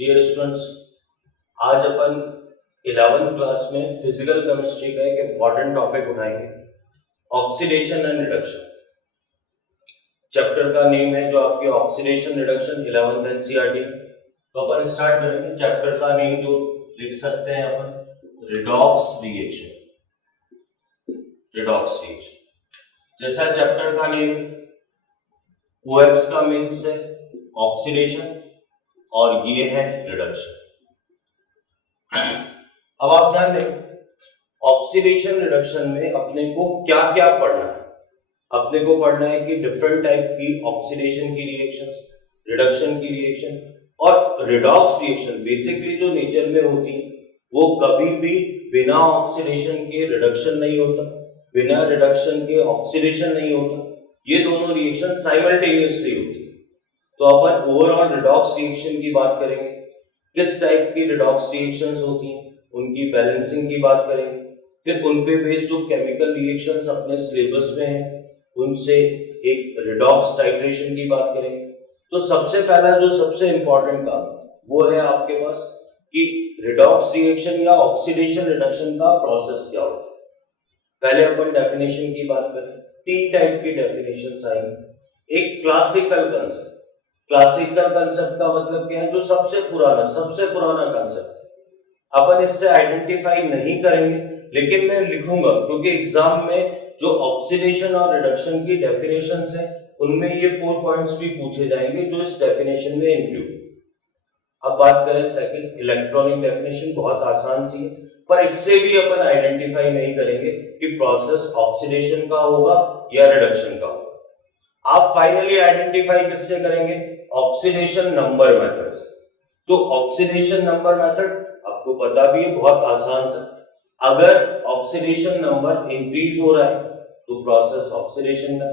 Dear students, आज अपन 11th class में physical chemistry का एक इम्पॉर्टेंट टॉपिक उठाएंगे, ऑक्सीडेशन एंड रिडक्शन। चैप्टर का नेम है जो आपके ऑक्सीडेशन रिडक्शन 11th एनसीईआरटी। तो अपन स्टार्ट करेंगे। चैप्टर का नेम जो लिख सकते हैं अपन, रिडॉक्स रिएक्शन। रिडॉक्स रिएक्शन जैसा चैप्टर का नेम, OX का मीन्स है ऑक्सीडेशन और ये है रिडक्शन। अब आप ध्यान दें, ऑक्सीडेशन रिडक्शन में अपने को क्या क्या पढ़ना है। अपने को पढ़ना है कि डिफरेंट टाइप की ऑक्सीडेशन की रिएक्शंस, रिडक्शन की रिएक्शन और रिडॉक्स रिएक्शन बेसिकली जो नेचर में होती है वो कभी भी बिना ऑक्सीडेशन के रिडक्शन नहीं होता, बिना रिडक्शन के ऑक्सीडेशन नहीं होता। ये दोनों रिएक्शन साइमल्टेनियसली होती है। तो अपन ओवरऑल रिडॉक्स रिएक्शन की बात करेंगे, किस टाइप की रिडॉक्स रिएक्शंस होती हैं, उनकी बैलेंसिंग की बात करेंगे। फिर उन पे बेस्ड जो केमिकल रिएक्शंस अपने सिलेबस में हैं उनसे एक रिडॉक्स टाइट्रेशन की बात करेंगे। तो सबसे पहला जो सबसे इंपॉर्टेंट काम वो है आपके पास कि रिडॉक्स रिएक्शन या ऑक्सीडेशन रिडक्शन का प्रोसेस क्या होता है। पहले अपन डेफिनेशन की बात करें, तीन टाइप की डेफिनेशंस आएंगी। एक क्लासिकल कंसेप्ट। क्लासिकल कंसेप्ट का मतलब क्या है, जो सबसे पुराना कंसेप्ट है। अपन इससे आइडेंटिफाई नहीं करेंगे, लेकिन मैं लिखूंगा क्योंकि एग्जाम में जो ऑक्सीडेशन और रिडक्शन की डेफिनेशंस हैं उनमें ये 4 पॉइंट्स भी पूछे जाएंगे जो इस डेफिनेशन में इंक्लूड। अब बात करें सेकंड, इलेक्ट्रॉनिक डेफिनेशन बहुत आसान सी है, पर इससे भी अपन आइडेंटिफाई नहीं करेंगे कि प्रोसेस ऑक्सीडेशन का होगा या रिडक्शन का होगा। आप फाइनली आइडेंटिफाई किससे करेंगे, ऑक्सीडेशन नंबर मेथड से। तो ऑक्सीडेशन नंबर मेथड आपको पता भी है, बहुत आसान सा। अगर ऑक्सीडेशन नंबर इंक्रीज हो रहा है तो प्रोसेस ऑक्सीडेशन का,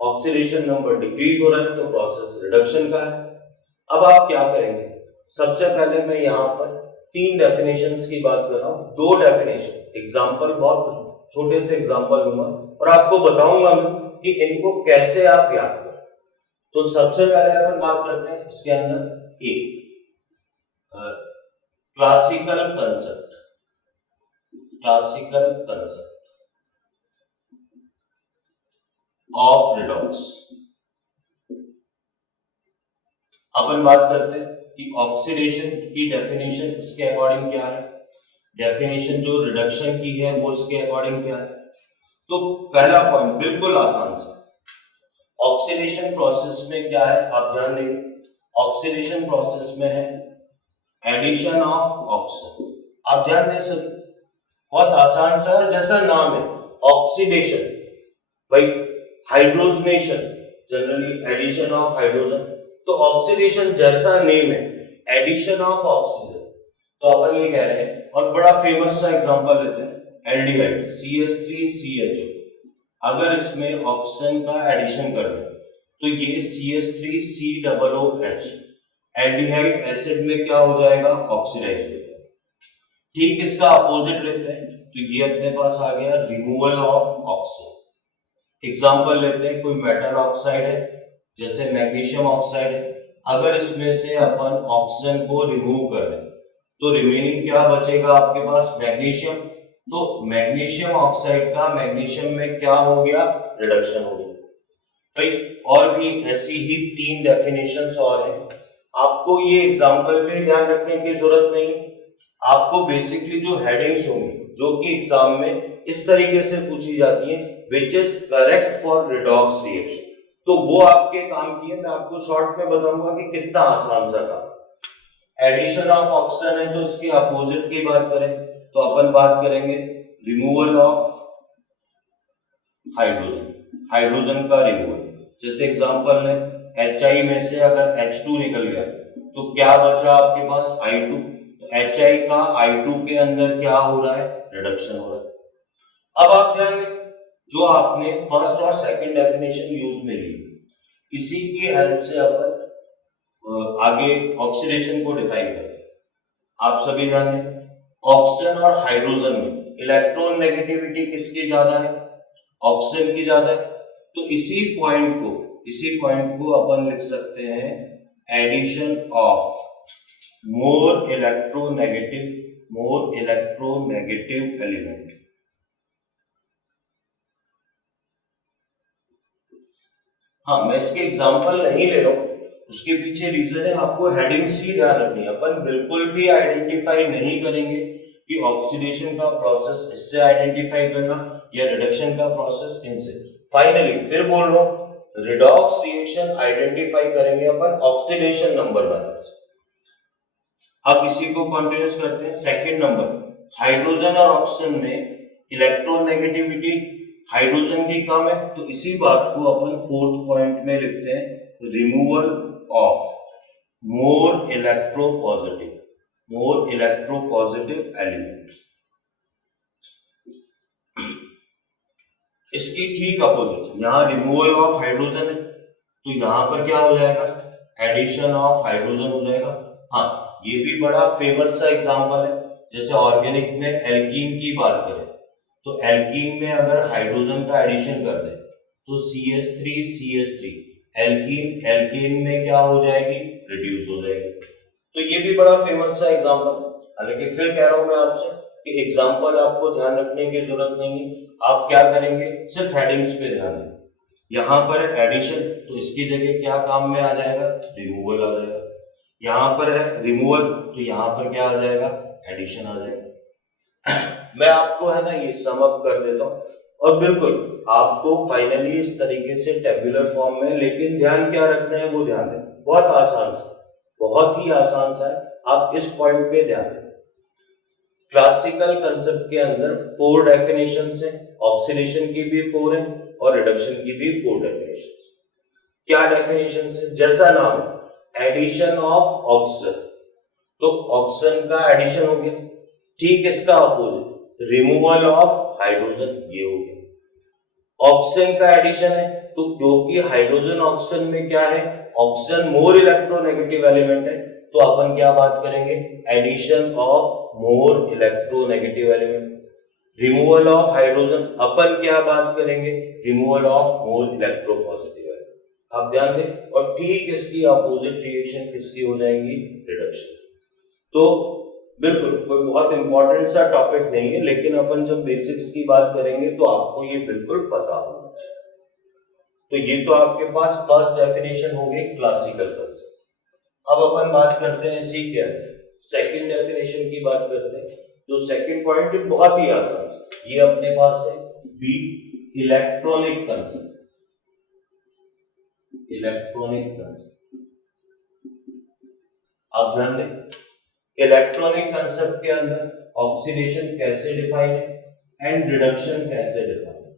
ऑक्सीडेशन नंबर डिक्रीज हो रहा है तो प्रोसेस रिडक्शन का है। अब आप क्या करेंगे, सबसे पहले मैं यहां पर तीन डेफिनेशंस की बात कर रहा हूं, दो डेफिनेशन एग्जांपल, बहुत छोटे से एग्जांपल लूंगा और आपको बताऊंगा कि इनको कैसे आप याद करें। तो सबसे पहले अपन बात करते हैं इसके अंदर एक classical concept. Classical concept of redox. अपन बात करते हैं कि ऑक्सीडेशन की डेफिनेशन इसके अकॉर्डिंग क्या है, डेफिनेशन जो रिडक्शन की है वो इसके अकॉर्डिंग क्या है। तो पहला पॉइंट बिल्कुल आसान सा, ऑक्सीडेशन प्रोसेस में क्या है आप ध्यान देंगे। ऑक्सीडेशन प्रोसेस में है एडिशन ऑफ ऑक्सीजन। आप ध्यान दें सर, बहुत आसान सा, जैसा नाम है ऑक्सीडेशन, भाई hydrogenation, generally addition of hydrogen. तो ऑक्सीडेशन जैसा नेम है, एडिशन ऑफ ऑक्सीजन। तो अपन ये कह रहे हैं, और बड़ा फेमस सा एग्जांपल लेते हैं, एल्डिहाइड CH3CHO। अगर इसमें ऑक्सीजन का एडिशन कर दें तो ये CH3COOH एल्डिहाइड एसिड में क्या हो जाएगा, ऑक्सीडाइज हो जाएगा। ठीक इसका अपोजिट लेते हैं तो ये अपने पास आ गया रिमूवल ऑफ ऑक्सीजन। एग्जांपल लेते हैं, कोई मेटल ऑक्साइड है जैसे मैग्नीशियम ऑक्साइड है, अगर इसमें से अपन ऑक्सीजन को रिमूव कर दें तो रिमेनिंग क्या बचेगा आपके पास, मैग्नीशियम। तो मैग्नीशियम ऑक्साइड का मैग्नीशियम में क्या हो गया, रिडक्शन हो गया भाई। और भी ऐसी ही तीन डेफिनेशंस और हैं, आपको ये एग्जांपल पे ध्यान रखने की जरूरत नहीं। आपको बेसिकली जो हेडिंग्स होंगी जो कि एग्जाम में इस तरीके से पूछी जाती है, which is correct for redox reaction, तो वो आपके काम की है। मैं आपको शॉर्ट में बताऊंगा कि कितना आसान सा काम। एडिशन ऑफ ऑक्सीजन है तो इसके अपोजिट की बात करें तो अपन बात करेंगे रिमूवल ऑफ हाइड्रोजन, हाइड्रोजन का रिमूवल। जैसे एग्जांपल लें, HI में से अगर H2 निकल गया तो क्या बचा आपके पास, I2। तो HI का I2 के अंदर क्या हो रहा है, रिडक्शन हो रहा है। अब आप ध्यान दें, जो आपने फर्स्ट और सेकंड डेफिनेशन यूज में ली, इसी की हेल्प से अपन आगे ऑक्सीडेशन को डिफाइन करते हैं। आप सभी ध्यान दें, ऑक्सीजन और हाइड्रोजन में इलेक्ट्रॉन नेगेटिविटी किसकी ज्यादा है, ऑक्सीजन की ज्यादा है। तो इसी पॉइंट को अपन लिख सकते हैं addition of more electronegative element। हाँ, मैं इसके एग्जांपल नहीं ले रहा हूं, उसके पीछे रीजन है, आपको हेडिंग्स ही ध्यान रखनी है। अपन बिल्कुल भी आइडेंटिफाई नहीं करेंगे कि ऑक्सीडेशन का प्रोसेस इससे आइडेंटिफाई करना या रिडक्शन का प्रोसेस इनसे। फाइनली फिर बोल रहा हूं, रिडॉक्स रिएक्शन आइडेंटिफाई करेंगे अपन ऑक्सीडेशन नंबर मेथड से। अब इसी को कंटिन्यूस करते हैं। सेकंड नंबर, हाइड्रोजन और ऑक्सीजन में इलेक्ट्रोनेगेटिविटी हाइड्रोजन की कम है, तो इसी बात को अपन फोर्थ पॉइंट में लिखते हैं, removal of more electropositive element. इसकी ठीक अपोजिट, यहां रिमूवल ऑफ हाइड्रोजन है तो यहां पर क्या हो जाएगा, एडिशन ऑफ हाइड्रोजन हो जाएगा। हाँ, ये भी बड़ा फेमस सा एग्जांपल है, जैसे ऑर्गेनिक में एल्कीन की बात करें तो एल्कीन में अगर हाइड्रोजन का एडिशन कर दें तो CH3 एल्कीन में क्या हो जाएगी, रिड्यूस हो जाएगी। तो ये भी बड़ा फेमस सा एग्जांपल। हालांकि फिर कह रहा हूं मैं आपसे कि एग्जांपल आपको ध्यान रखने की जरूरत नहीं है, आप क्या करेंगे, सिर्फ हेडिंग्स पे ध्यान दें। यहां पर है एडिशन, तो इसकी जगह क्या काम में आ जाएगा, रिमूवल आ जाएगा। यहां पर है रिमूवल, तो यहां पर क्या आ जाएगा, एडिशन आ जाएगा। मैं आपको है ना ये सम अप कर देता हूं, और बिल्कुल आपको फाइनली इस तरीके से टेबुलर फॉर्म में, लेकिन ध्यान क्या रखना है वो ध्यान दें। बहुत आसान सा, बहुत ही आसान सा है, आप इस पॉइंट पे ध्यान दें। क्लासिकल कंसेप्ट के अंदर 4 डेफिनेशंस है, ऑक्सीडेशन की भी 4 है और रिडक्शन की भी 4 डेफिनेशंस। क्या डेफिनेशंस है, जैसा नाम है एडिशन ऑफ ऑक्सीजन, तो ऑक्सीजन का एडिशन हो गया। ठीक इसका अपोजिट रिमूवल ऑफ हाइड्रोजन, ये हो गया। ऑक्सीजन का एडिशन है, तो क्योंकि हाइड्रोजन ऑक्सीजन में क्या है, ऑक्सीजन मोर इलेक्ट्रोनेगेटिव एलिमेंट है, तो अपन क्या बात करेंगे, addition of more electronegative element. Removal of hydrogen अपन क्या बात करेंगे, removal of more electropositive element. आप ध्यान दें, और ठीक इसकी अपोजिट रिएक्शन किसकी हो जाएंगी, रिडक्शन। तो बिल्कुल कोई बहुत इंपॉर्टेंट सा टॉपिक नहीं है, लेकिन अपन जब बेसिक्स की बात करेंगे तो आपको ये बिल्कुल पता होना चाहिए। तो ये तो आपके पास फर्स्ट डेफिनेशन हो गई क्लासिकल कंसेप्ट। अब अपन बात करते हैं इसी के अंदर सेकंड डेफिनेशन की बात करते हैं। जो सेकंड पॉइंट है बहुत ही आसान है, ये अपने पास है बी, इलेक्ट्रॉनिक कंसेप्ट। आप ध्यान दें, इलेक्ट्रॉनिक कंसेप्ट के अंदर ऑक्सीडेशन कैसे डिफाइन है एंड रिडक्शन कैसे डिफाइन है।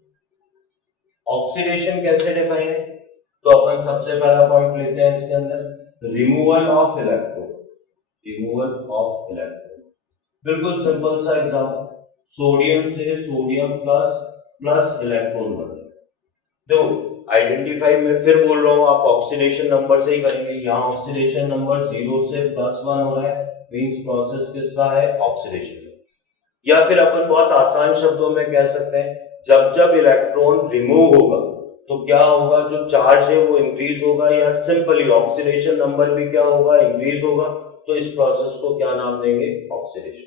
ऑक्सीडेशन कैसे डिफाइन है, तो अपन सबसे पहला पॉइंट लेते हैं इसके अंदर, रिमूवल ऑफ इलेक्ट्रॉन। बिल्कुल सिंपल सा एग्जांपल, सोडियम से सोडियम प्लस इलेक्ट्रॉन बन गया। देखो आइडेंटिफाई में फिर बोल रहा हूं, आप ऑक्सीडेशन नंबर से ही करेंगे। यहाँ ऑक्सीडेशन नंबर 0 से +1 हो रहा है, मींस प्रोसेस किसका है, ऑक्सीडेशन। या फिर अपन बहुत आसान शब्दों में कह सकते हैं, जब जब इलेक्ट्रॉन रिमूव होगा तो क्या होगा, जो चार्ज है वो इंक्रीज होगा, या सिंपली ऑक्सीडेशन नंबर भी क्या होगा, इंक्रीज होगा। तो इस प्रोसेस को क्या नाम देंगे, ऑक्सीडेशन।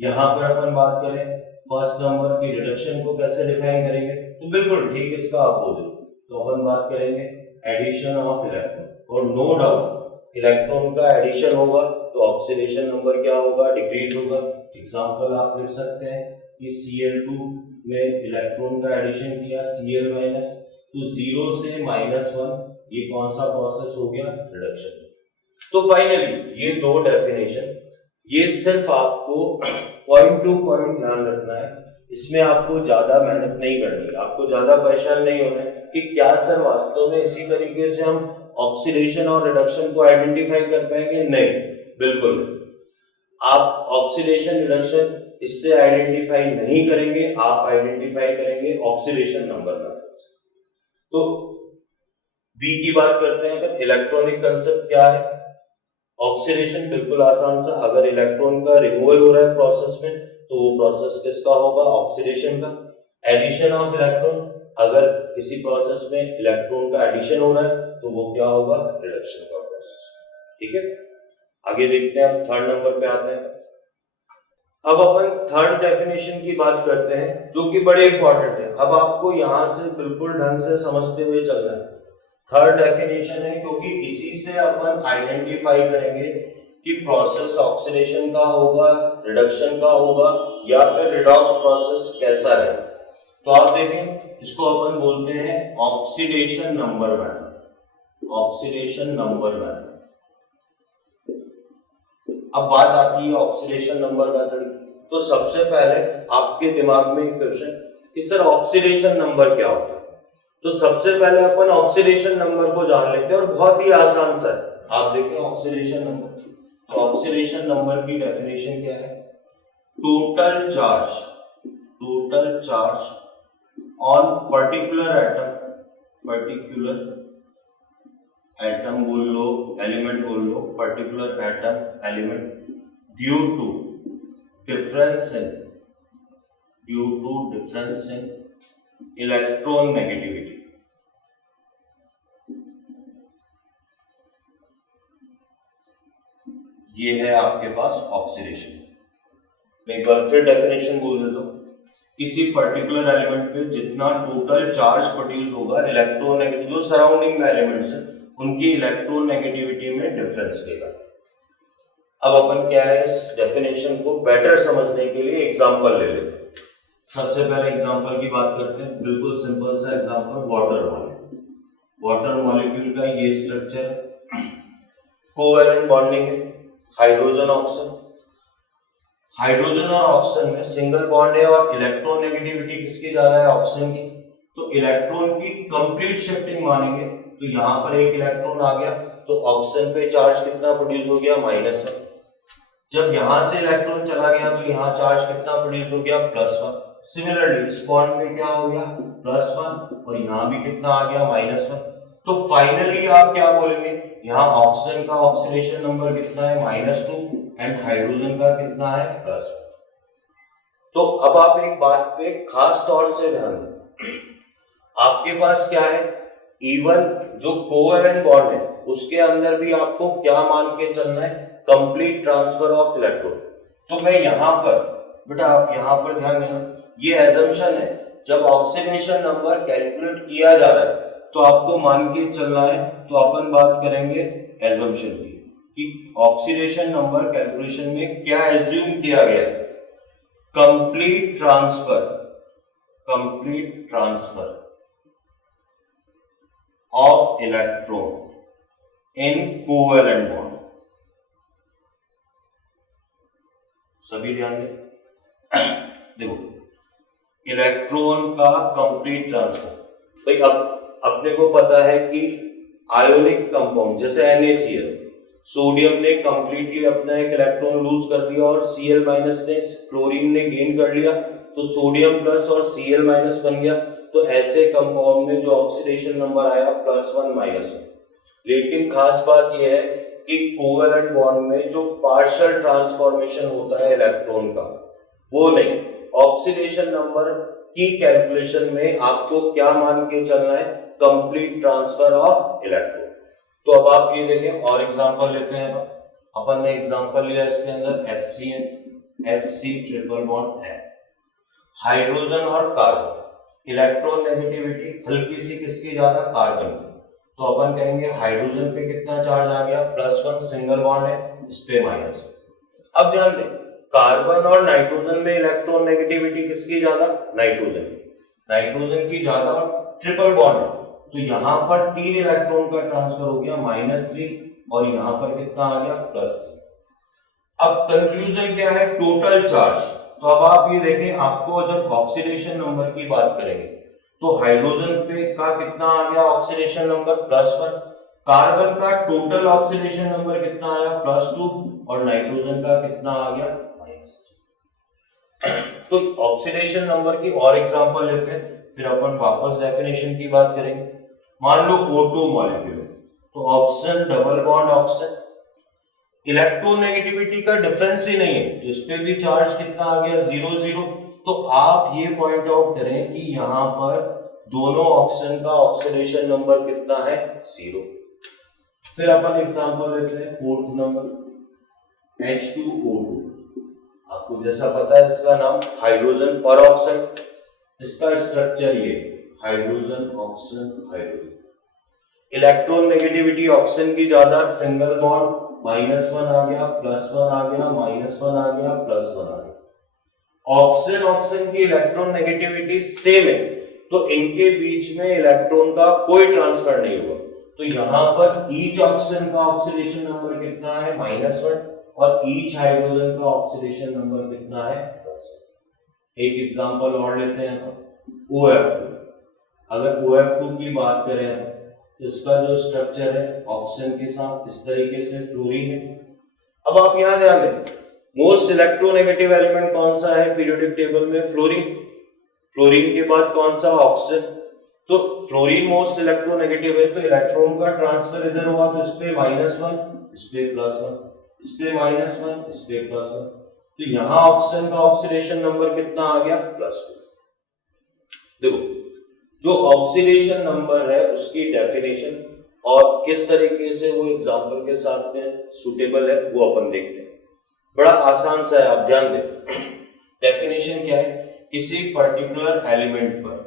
यहां पर अपन बात करें फर्स्ट नंबर की रिडक्शन को कैसे डिफाइन करेंगे, तो बिल्कुल ठीक इसका अपोजिट, तो अपन बात करेंगे एडिशन ऑफ इलेक्ट्रॉन। और नो डाउट इलेक्ट्रॉन का एडिशन होगा तो ऑक्सीडेशन नंबर क्या होगा, डिक्रीज होगा। एग्जांपल आप लिख सकते हैं कि Cl2 में इलेक्ट्रॉन का एडिशन किया Cl-, तो 0 से -1, ये कौन सा प्रोसेस हो गया, रिडक्शन। तो फाइनली ये दो डेफिनेशन, ये सिर्फ आपको पॉइंट टू पॉइंट ध्यान रखना है, इसमें आपको ज्यादा मेहनत नहीं करनी, आपको ज्यादा परेशान नहीं होना है कि क्या सर वास्तव में इसी तरीके से हम ऑक्सीडेशन और रिडक्शन को आइडेंटिफाई कर पाएंगे। नहीं, बिल्कुल आप ऑक्सीडेशन रिडक्शन इससे आइडेंटिफाई नहीं करेंगे, आप आइडेंटिफाई करेंगे ऑक्सीडेशन नंबर मेथड से। तो बी की बात करते हैं, अगर इलेक्ट्रॉनिक कंसेप्ट क्या है, ऑक्सीडेशन बिल्कुल आसान सा, अगर इलेक्ट्रॉन का रिमूवल हो रहा है प्रोसेस में तो वो प्रोसेस किसका होगा, ऑक्सीडेशन का। एडिशन ऑफ इलेक्ट्रॉन, अगर किसी प्रोसेस में इलेक्ट्रॉन का एडिशन हो रहा है तो वो क्या होगा, रिडक्शन का प्रोसेस। ठीक है, आगे देखते हैं, अब थर्ड नंबर पे आते हैं। अब अपन थर्ड डेफिनेशन की बात करते हैं जो कि बड़े इंपॉर्टेंट है। अब आपको यहां से बिल्कुल ढंग से समझते हुए चलना है। थर्ड डेफिनेशन है क्योंकि इसी से अपन आइडेंटिफाई करेंगे कि प्रोसेस ऑक्सीडेशन का होगा, रिडक्शन का होगा, या फिर रिडॉक्स प्रोसेस कैसा है। तो आप देखें, इसको अपन बोलते हैं oxidation number method. Oxidation number method. अब बात आती है ऑक्सीडेशन नंबर मेथड। तो सबसे पहले आपके दिमाग में एक क्वेश्चन कि सर ऑक्सीडेशन नंबर क्या होता है। तो सबसे पहले अपन ऑक्सीडेशन नंबर को जान लेते हैं और बहुत ही आसान सा है। आप देखें ऑक्सीडेशन नंबर, तो ऑक्सीडेशन नंबर की डेफिनेशन क्या है? Total charge on particular atom बोल लो, एलिमेंट बोल लो, particular atom element due to difference in electronegativity. ये है आपके पास ऑक्सीडेशन। मैं एक बार फिर डेफिनेशन बोल देता हूं। किसी पर्टिकुलर एलिमेंट पे जितना टोटल चार्ज प्रोड्यूस होगा, इलेक्ट्रोनेगेटिव जो सराउंडिंग में एलिमेंट्स हैं उनकी इलेक्ट्रोनेगेटिविटी में डिफरेंस देगा। अब अपन क्या है, इस डेफिनेशन को बेटर समझने के लिए एग्जांपल ले लेते हैं। सबसे पहले एग्जांपल की बात करते हैं, बिल्कुल सिंपल सा एग्जांपल, वाटर मॉलिक्यूल का ये स्ट्रक्चर है, कोवैलेंट बॉन्डिंग है, हाइड्रोजन ऑक्सीजन। हाइड्रोजन और ऑक्सीजन में सिंगल बॉन्ड है और इलेक्ट्रोनेगेटिविटी किसकी ज्यादा है? ऑक्सीजन की। तो इलेक्ट्रॉन की कंप्लीट शिफ्टिंग मानेंगे तो यहां पर एक इलेक्ट्रॉन आ गया, तो ऑक्सीजन पे चार्ज कितना प्रोड्यूस हो गया? -1। जब यहां से इलेक्ट्रॉन चला गया तो यहां चार्ज कितना प्रोड्यूस हो गया? +1। सिमिलरली इस बॉन्ड में क्या हो गया? +1 और यहां भी कितना आ गया? -1। तो फाइनली आप क्या बोलेंगे? यहाँ ऑक्सीजन का ऑक्सीडेशन नंबर कितना है? -2 एंड हाइड्रोजन का कितना है? +1। तो अब आप एक बात पे खास तौर से ध्यान दें, आपके पास क्या है, इवन जो कोवैलेंट बॉन्ड है उसके अंदर भी आपको क्या मान के चलना है? Complete transfer of electron. तो मैं यहां पर, बेटा आप यहां पर ध्यान देना, ये एजम्पशन है, जब ऑक्सीडेशन नंबर कैलकुलेट किया जा रहा है तो आपको मान के चलना है। तो अपन बात करेंगे एजम्पशन की कि ऑक्सीडेशन नंबर कैलकुलेशन में क्या एज्यूम किया गया? Complete transfer of electron in covalent bond. सभी ध्यान दें, देखो इलेक्ट्रॉन का कंप्लीट ट्रांसफर। भाई अब अपने को पता है कि आयोनिक कंपाउंड जैसे NaCl, सोडियम ने कंप्लीटली अपना एक इलेक्ट्रॉन लूज कर दिया और Cl- ने, क्लोरीन ने गेन कर लिया, तो सोडियम प्लस और Cl- बन गया। तो ऐसे कंपाउंड में जो ऑक्सीडेशन नंबर आया +1 -1। लेकिन खास बात यह है कि कोवैलेंट बॉन्ड में जो पार्शियल ट्रांसफॉर्मेशन होता है इलेक्ट्रॉन का, वो नहीं। ऑक्सीडेशन नंबर की कैलकुलेशन में आपको क्या मान के चलना है? Complete transfer of electron. तो अब आप ये देखें और एग्जांपल लेते हैं। अपन ने एग्जांपल लिया इसके अंदर HC ट्रिपल बॉन्ड है, हाइड्रोजन और कार्बन, इलेक्ट्रॉन नेगेटिविटी हल्की सी किसकी ज्यादा? कार्बन की। तो अपन कहेंगे हाइड्रोजन पे कितना चार्ज आ गया? +1, सिंगल बॉन्ड है, इस पे -। अब ध्यान दें, कार्बन और नाइट्रोजन में इलेक्ट्रॉन नेगेटिविटी किसकी ज्यादा? नाइट्रोजन की ज्यादा और ट्रिपल बॉन्ड है, तो यहां पर 3 इलेक्ट्रॉन का ट्रांसफर हो गया, -3, और यहां पर कितना आ गया? +3। अब कंक्लूजन क्या है? Total charge. तो अब आप ये देखें, आपको जब ऑक्सीडेशन नंबर की बात करेंगे तो हाइड्रोजन पे का कितना आ गया ऑक्सीडेशन नंबर? +1। कार्बन का टोटल ऑक्सीडेशन नंबर कितना आया? +2, और नाइट्रोजन का कितना आ गया? -3। तो ऑक्सीडेशन नंबर की और एग्जांपल लेते हैं, फिर अपन वापस डेफिनेशन की बात करेंगे। मान लो O2 मॉलिक्यूल है, तो oxygen double bond oxygen, electronegativity का डिफरेंस ही नहीं है, तो इस पे भी चार्ज कितना आ गया? 0, 0। तो आप ये पॉइंट आउट करें कि यहां पर दोनों ऑक्सीजन का ऑक्सीडेशन नंबर कितना है? 0। फिर अपन एग्जांपल लेते हैं 4th नंबर। H2O2, आपको जैसा पता है इसका नाम हाइड्रोजन परऑक्साइड, इसका स्ट्रक्चर ये hydrogen oxygen hydrogen. Electron negativity oxygen की ज्यादा, सिंगल बॉन्ड -1 आ गया, +1 आ गया, -1 आ गया, +1 आ गया। ऑक्सीजन ऑक्सीजन की इलेक्ट्रॉन नेगेटिविटी सेम है, तो इनके बीच में इलेक्ट्रॉन का कोई ट्रांसफर नहीं हुआ, तो यहां पर ईच ऑक्सीजन का ऑक्सीडेशन नंबर कितना है -1 और ईच हाइड्रोजन का ऑक्सीडेशन नंबर कितना है +1। एक एग्जांपल और लेते हैं OF2। अगर OF2 की बात करें तो इसका जो स्ट्रक्चर है ऑक्सीजन के साथ इस तरीके से फ्लोरीन है। अब आप यहां ध्यान दें, मोस्ट इलेक्ट्रोनेगेटिव एलिमेंट कौन सा है पीरियोडिक टेबल में? फ्लोरीन। फ्लोरीन के बाद कौन सा? ऑक्सीजन। तो फ्लोरीन मोस्ट इलेक्ट्रोनेगेटिव है, तो इलेक्ट्रॉन का ट्रांसफर इधर हुआ तो इस पे -1, इस पे +1, इस पे -1, इस पे +1, तो यहां ऑक्सीजन का ऑक्सीडेशन नंबर कितना आ गया? +2। देखो, जो ऑक्सीडेशन नंबर है उसकी डेफिनेशन और किस तरीके से वो एग्जांपल के साथ में सुटेबल है वो अपन देखते हैं। बड़ा आसान सा है, आप ध्यान दें। डेफिनेशन क्या है? किसी पर्टिकुलर एलिमेंट पर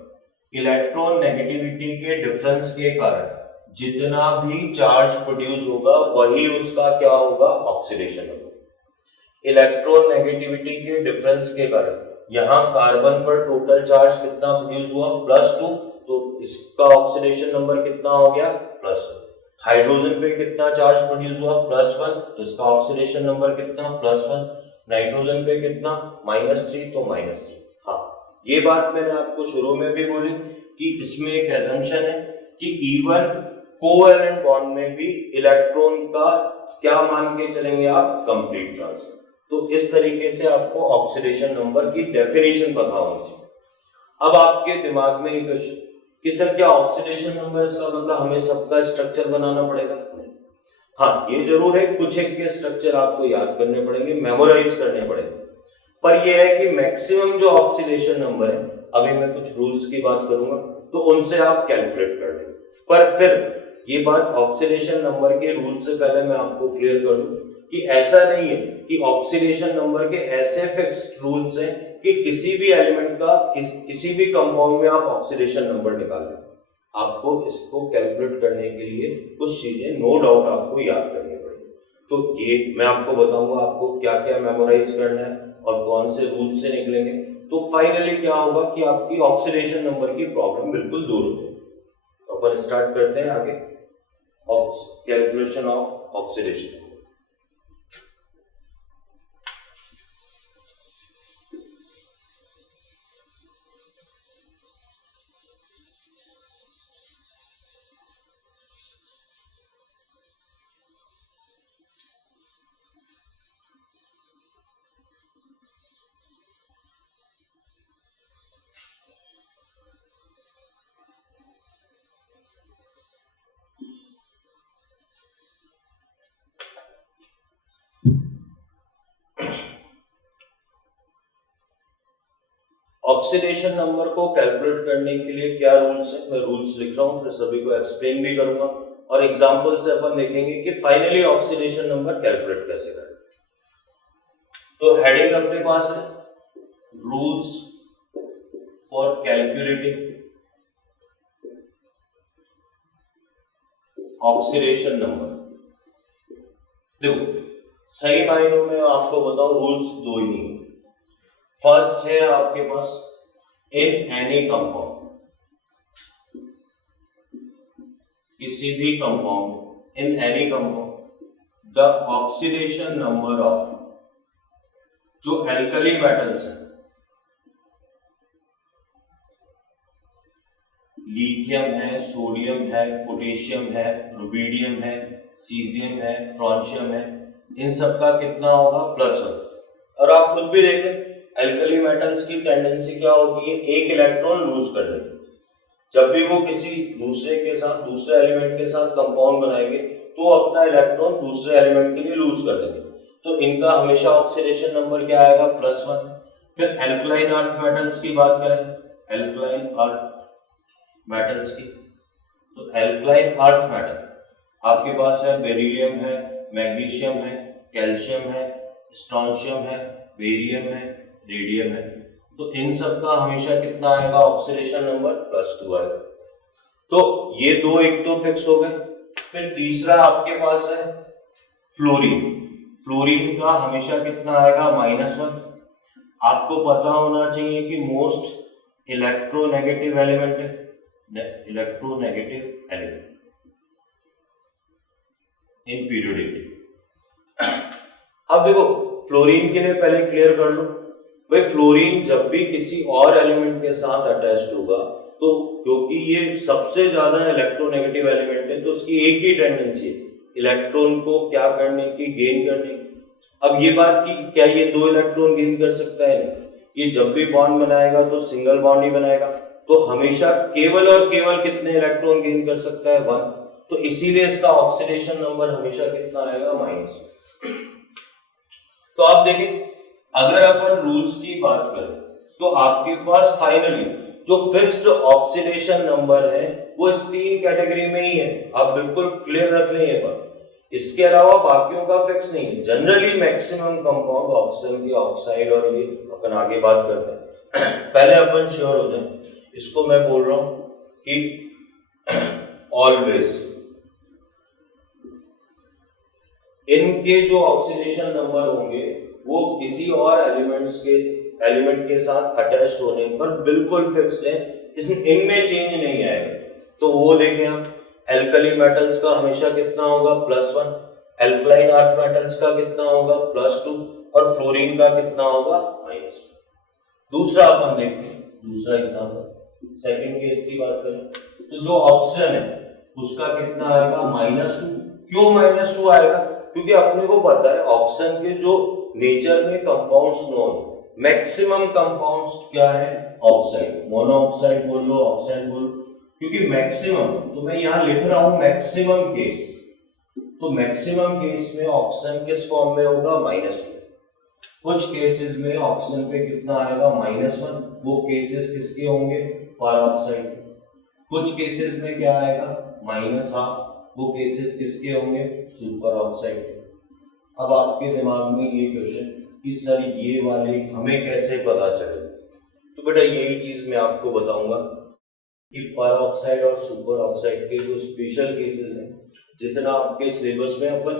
इलेक्ट्रॉन नेगेटिविटी के डिफरेंस के कारण जितना भी चार्ज प्रोड्यूस होगा वही उसका क्या होगा? Oxidation number. इलेक्ट्रॉन नेगेटिविटी के डिफरेंस के कारण यहां कार्बन पर टोटल चार्ज कितना प्रोड्यूस हुआ? +2, तो इसका ऑक्सीडेशन नंबर कितना हो गया? +2। हाइड्रोजन पे कितना चार्ज प्रोड्यूस हुआ? +1, तो इसका ऑक्सीडेशन नंबर कितना? +1। नाइट्रोजन पे कितना? -3, तो -3। हाँ, ये बात मैंने आपको शुरू में भी बोली कि इसमें एक एजम्पशन है कि इवन कोवैलेंट बॉन्ड में भी इलेक्ट्रॉन का क्या मान के चलेंगे आप? Complete transfer. तो इस तरीके से आपको ऑक्सीडेशन नंबर की डेफिनेशन पता होनी चाहिए। अब आपके दिमाग में ये क्वेश्चन कि सर क्या ऑक्सीडेशन नंबर इसका मतलब हमें सबका स्ट्रक्चर बनाना पड़ेगा? नहीं। हाँ, ये जरूर है, कुछ एक के स्ट्रक्चर आपको याद करने पड़ेंगे, मेमोराइज करने पड़ेंगे, पर यह है कि मैक्सिमम जो ऑक्सीडेशन नंबर है, अभी मैं कुछ रूल्स की बात करूंगा तो उनसे आप कैलकुलेट कर लेंगे। पर फिर ये बात ऑक्सीडेशन नंबर के रूल से पहले मैं आपको क्लियर कर दूं कि ऐसा नहीं है कि ऑक्सीडेशन नंबर के ऐसे फिक्स्ड रूल्स हैं कि किसी भी एलिमेंट का किसी भी कंपाउंड में आप ऑक्सीडेशन नंबर निकाल लें। आपको इसको कैलकुलेट करने के लिए कुछ चीजें नो डाउट आपको याद करनी पड़ेगी। तो ये मैं आपको बताऊंगा आपको क्या क्या मेमोराइज करना है और कौन से रूल से निकलेंगे, तो फाइनली क्या होगा कि आपकी ऑक्सीडेशन नंबर की प्रॉब्लम बिल्कुल दूर हो जाएगी। तो अपन स्टार्ट करते हैं आगे calculation of oxidation. Oxidation number को कैलकुलेट करने के लिए क्या रूल्स है, मैं रूल्स लिख रहा हूं, फिर सभी को एक्सप्लेन भी करूंगा और एग्जांपल से अपन देखेंगे कि फाइनली ऑक्सीडेशन नंबर कैलकुलेट कैसे करें। तो हेडिंग अपने पास है rules for calculating oxidation number. देखो, सही मायनों में आपको बताऊं रूल्स दो ही हैं। फर्स्ट है आपके पास इन एनी कंपाउंड, किसी भी compound, in any compound the oxidation number of, जो एल्कली मेटल्स हैं, लिथियम है, सोडियम है, पोटेशियम है, रुबिडियम है, सीजियम है, फ्रांशियम है, इन सबका कितना होगा? +1। और आप खुद भी देखें एल्कली मेटल्स की टेंडेंसी क्या होती है? एक इलेक्ट्रॉन लूज करने की। जब भी वो किसी दूसरे के साथ, दूसरे एलिमेंट के साथ कंपाउंड बनाएंगे तो अपना इलेक्ट्रॉन दूसरे एलिमेंट के लिए लूज कर देंगे, तो इनका हमेशा ऑक्सीडेशन नंबर क्या आएगा? +1। फिर एल्कलाइन अर्थ मेटल्स की बात करें, एल्कलाइन अर्थ मेटल्स की, तो एल्कलाइन अर्थ मेटल आपके पास है बेरिलियम है, मैग्नीशियम है, कैल्शियम है, स्ट्रोंशियम है, बेरियम है, रेडियम है, तो इन सब का हमेशा कितना आएगा ऑक्सीडेशन नंबर +2 आएगा। तो ये दो एक तो फिक्स हो गए। फिर तीसरा आपके पास है फ्लोरीन। फ्लोरीन का हमेशा कितना आएगा -1। आपको पता होना चाहिए कि मोस्ट इलेक्ट्रोनेगेटिव एलिमेंट है, electronegative element in periodic table. अब देखो फ्लोरीन के लिए पहले क्लियर कर लो भाई, फ्लोरीन जब भी किसी और एलिमेंट के साथ अटैच्ड होगा तो क्योंकि ये सबसे ज्यादा इलेक्ट्रोनेगेटिव एलिमेंट है तो उसकी एक ही टेंडेंसी है इलेक्ट्रॉन को क्या करने की, गेन करने की। अब ये बात की क्या ये 2 इलेक्ट्रॉन गेन कर सकता है? नहीं, ये जब भी बॉन्ड बनाएगा तो सिंगल बॉन्ड ही बनाएगा, तो हमेशा केवल और केवल कितने इलेक्ट्रॉन गेन कर सकता है? 1। तो इसीलिए इसका ऑक्सीडेशन नंबर हमेशा कितना आएगा? -1। तो आप देखें अगर अपन रूल्स की बात करें तो आपके पास फाइनली जो फिक्स्ड ऑक्सीडेशन नंबर है वो इस 3 कैटेगरी में ही है। आप बिल्कुल क्लियर रख लें ये बात, इसके अलावा बाकियों का फिक्स नहीं है। जनरली मैक्सिमम कंपाउंड ऑक्सीजन के ऑक्साइड और ये अपन आगे बात करते हैं। पहले अपन श्योर हो जाए, इसको मैं बोल रहा हूं कि ऑलवेज इनके जो ऑक्सीडेशन नंबर होंगे वो किसी और एलिमेंट के साथ अटैच्ड होने पर बिल्कुल फिक्स्ड है, इसमें इनमें चेंज नहीं आएगा। तो वो देखें आप, एल्कली मेटल्स का हमेशा कितना होगा? +1, एल्कलाइन अर्थ मेटल्स का कितना होगा? +2 और फ्लोरीन का कितना होगा? -1। दूसरा अपन देखते हैं, दूसरा एग्जांपल सेकंड केस की बात करें तो जो ऑक्सीजन है उसका कितना आएगा? -2। क्यों -2 आएगा? क्योंकि अपने को पता है ऑक्सीजन के जो नेचर में कंपाउंड्स नोन, मैक्सिमम कंपाउंड्स क्या है? ऑक्साइड, मोनोऑक्साइड बोल लो, ऑक्साइड बोल लो, क्योंकि मैक्सिमम, तो मैं यहां लिख रहा हूं मैक्सिमम केस, तो मैक्सिमम केस में ऑक्सीजन किस फॉर्म में होगा? -2। कुछ केसेस में ऑक्सीजन पे कितना आएगा? -1, वो केसेस किसके होंगे? परऑक्साइड। कुछ केसेस में क्या आएगा? -1/2, वो केसेस किसके होंगे? Super oxide. अब आपके दिमाग में ये क्वेश्चन कि सर ये वाले हमें कैसे पता चले, तो बेटा यही चीज मैं आपको बताऊंगा कि परऑक्साइड और सुपर ऑक्साइड के जो स्पेशल केसेस हैं, जितना आपके सिलेबस में अपन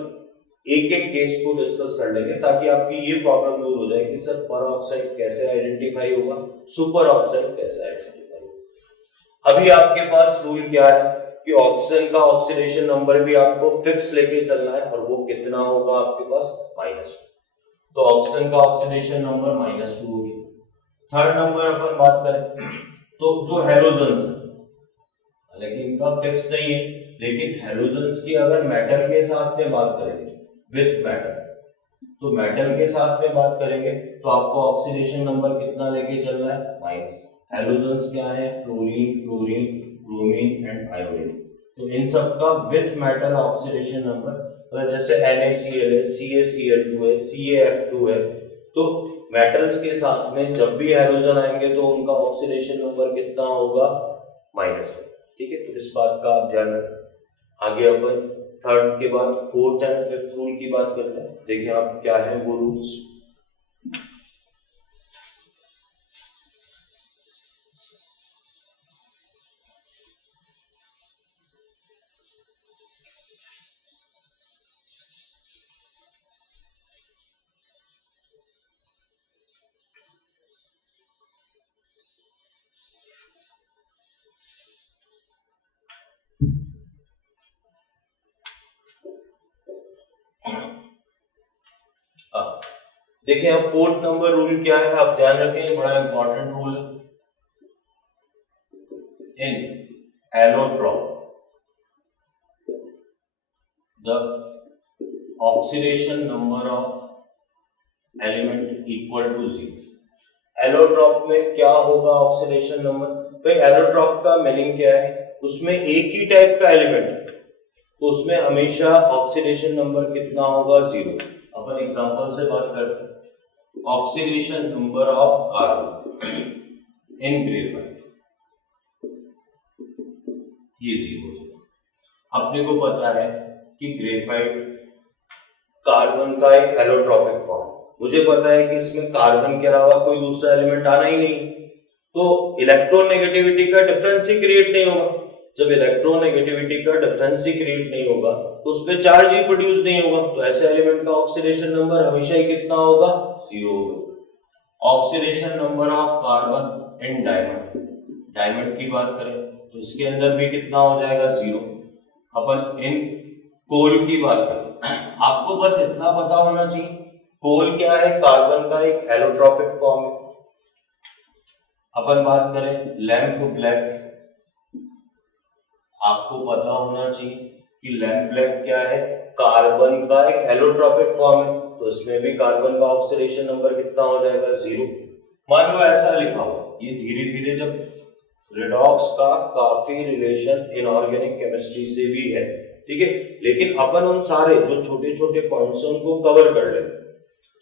एक एक केस को डिस्कस कर लेंगे ताकि आपकी ये प्रॉब्लम दूर हो जाए कि सर परऑक्साइड कैसे आइडेंटिफाई होगा, सुपर ऑक्साइड कैसे आइडेंटिफाई होगा। अभी आपके पास रूल क्या है कि ऑक्सीजन का ऑक्सीडेशन नंबर भी आपको फिक्स लेके चलना है और वो कितना होगा आपके पास? -2। तो ऑक्सीजन का ऑक्सीडेशन नंबर -2 हो गया। थर्ड नंबर अपन बात करें तो जो हैलोजन्स है, हालांकि इनका फिक्स नहीं है, लेकिन हैलोजन्स की अगर मेटल के साथ में बात करेंगे, विथ मेटल, तो मेटल के साथ में बात करेंगे तो आपको ऑक्सीडेशन नंबर कितना लेके चलना है? -। हैलोजन्स क्या है? Fluorine, chlorine, bromine and iodine. तो इन सब का विथ मेटल ऑक्सीडेशन नंबर, जैसे NaCl है, CaCl2 है, CaF2 है, तो मेटल्स के साथ में जब भी हैलोजन आएंगे तो उनका ऑक्सीडेशन नंबर कितना होगा? -1। ठीक है, तो इस बात का आप ध्यान रखें। आगे अपन थर्ड के बाद फोर्थ एंड फिफ्थ रूल की बात करते हैं। देखिए आप क्या है वो रूल्स। देखिए अब फोर्थ नंबर रूल क्या है, आप ध्यान रखें, बड़ा इंपॉर्टेंट रूल है। In allotrope the oxidation number of element equal to 0। Allotrope में क्या होगा ऑक्सीडेशन नंबर? भाई एलोट्रॉप का मीनिंग क्या है? उसमें एक ही टाइप का एलिमेंट है तो उसमें हमेशा ऑक्सीडेशन नंबर कितना होगा? 0। अपन एग्जांपल से बात करते हैं। Oxidation number of carbon in graphite, ये 0। अपने को पता है कि ग्रेफाइट कार्बन का एक एलोट्रॉपिक फॉर्म, मुझे पता है कि इसमें कार्बन के अलावा कोई दूसरा एलिमेंट आना ही नहीं, तो इलेक्ट्रॉन नेगेटिविटी का डिफरेंस ही क्रिएट नहीं होगा। जब इलेक्ट्रॉन नेगेटिविटी का डिफरेंस ही क्रिएट नहीं होगा तो उस पे चार्ज ही प्रोड्यूस नहीं होगा, तो ऐसे एलिमेंट का ऑक्सीडेशन नंबर हमेशा ही कितना होगा, 0 होगा। Oxidation number of carbon in diamond, diamond की बात करें तो इसके अंदर भी कितना हो जाएगा, 0। अपन इन कोल की बात करें, आपको बस इतना पता होना चाहिए कोल क्या है, कार्बन का एक एलोट्रोपिक फॉर्म है। अपन बात करें लैंप ब्लैक, आपको पता होना चाहिए कि लैंप ब्लैक क्या है, कार्बन का एक एलोट्रोपिक फॉर्म है, तो इसमें भी कार्बन का ऑक्सीडेशन नंबर कितना हो जाएगा, 0। मान लो ऐसा लिखा हुआ, ये धीरे धीरे जब रेडॉक्स का काफी रिलेशन इनऑर्गेनिक केमिस्ट्री से भी है, ठीक है, लेकिन अपन उन सारे जो छोटे छोटे पॉइंट्स हैं उनको कवर कर लेंगे।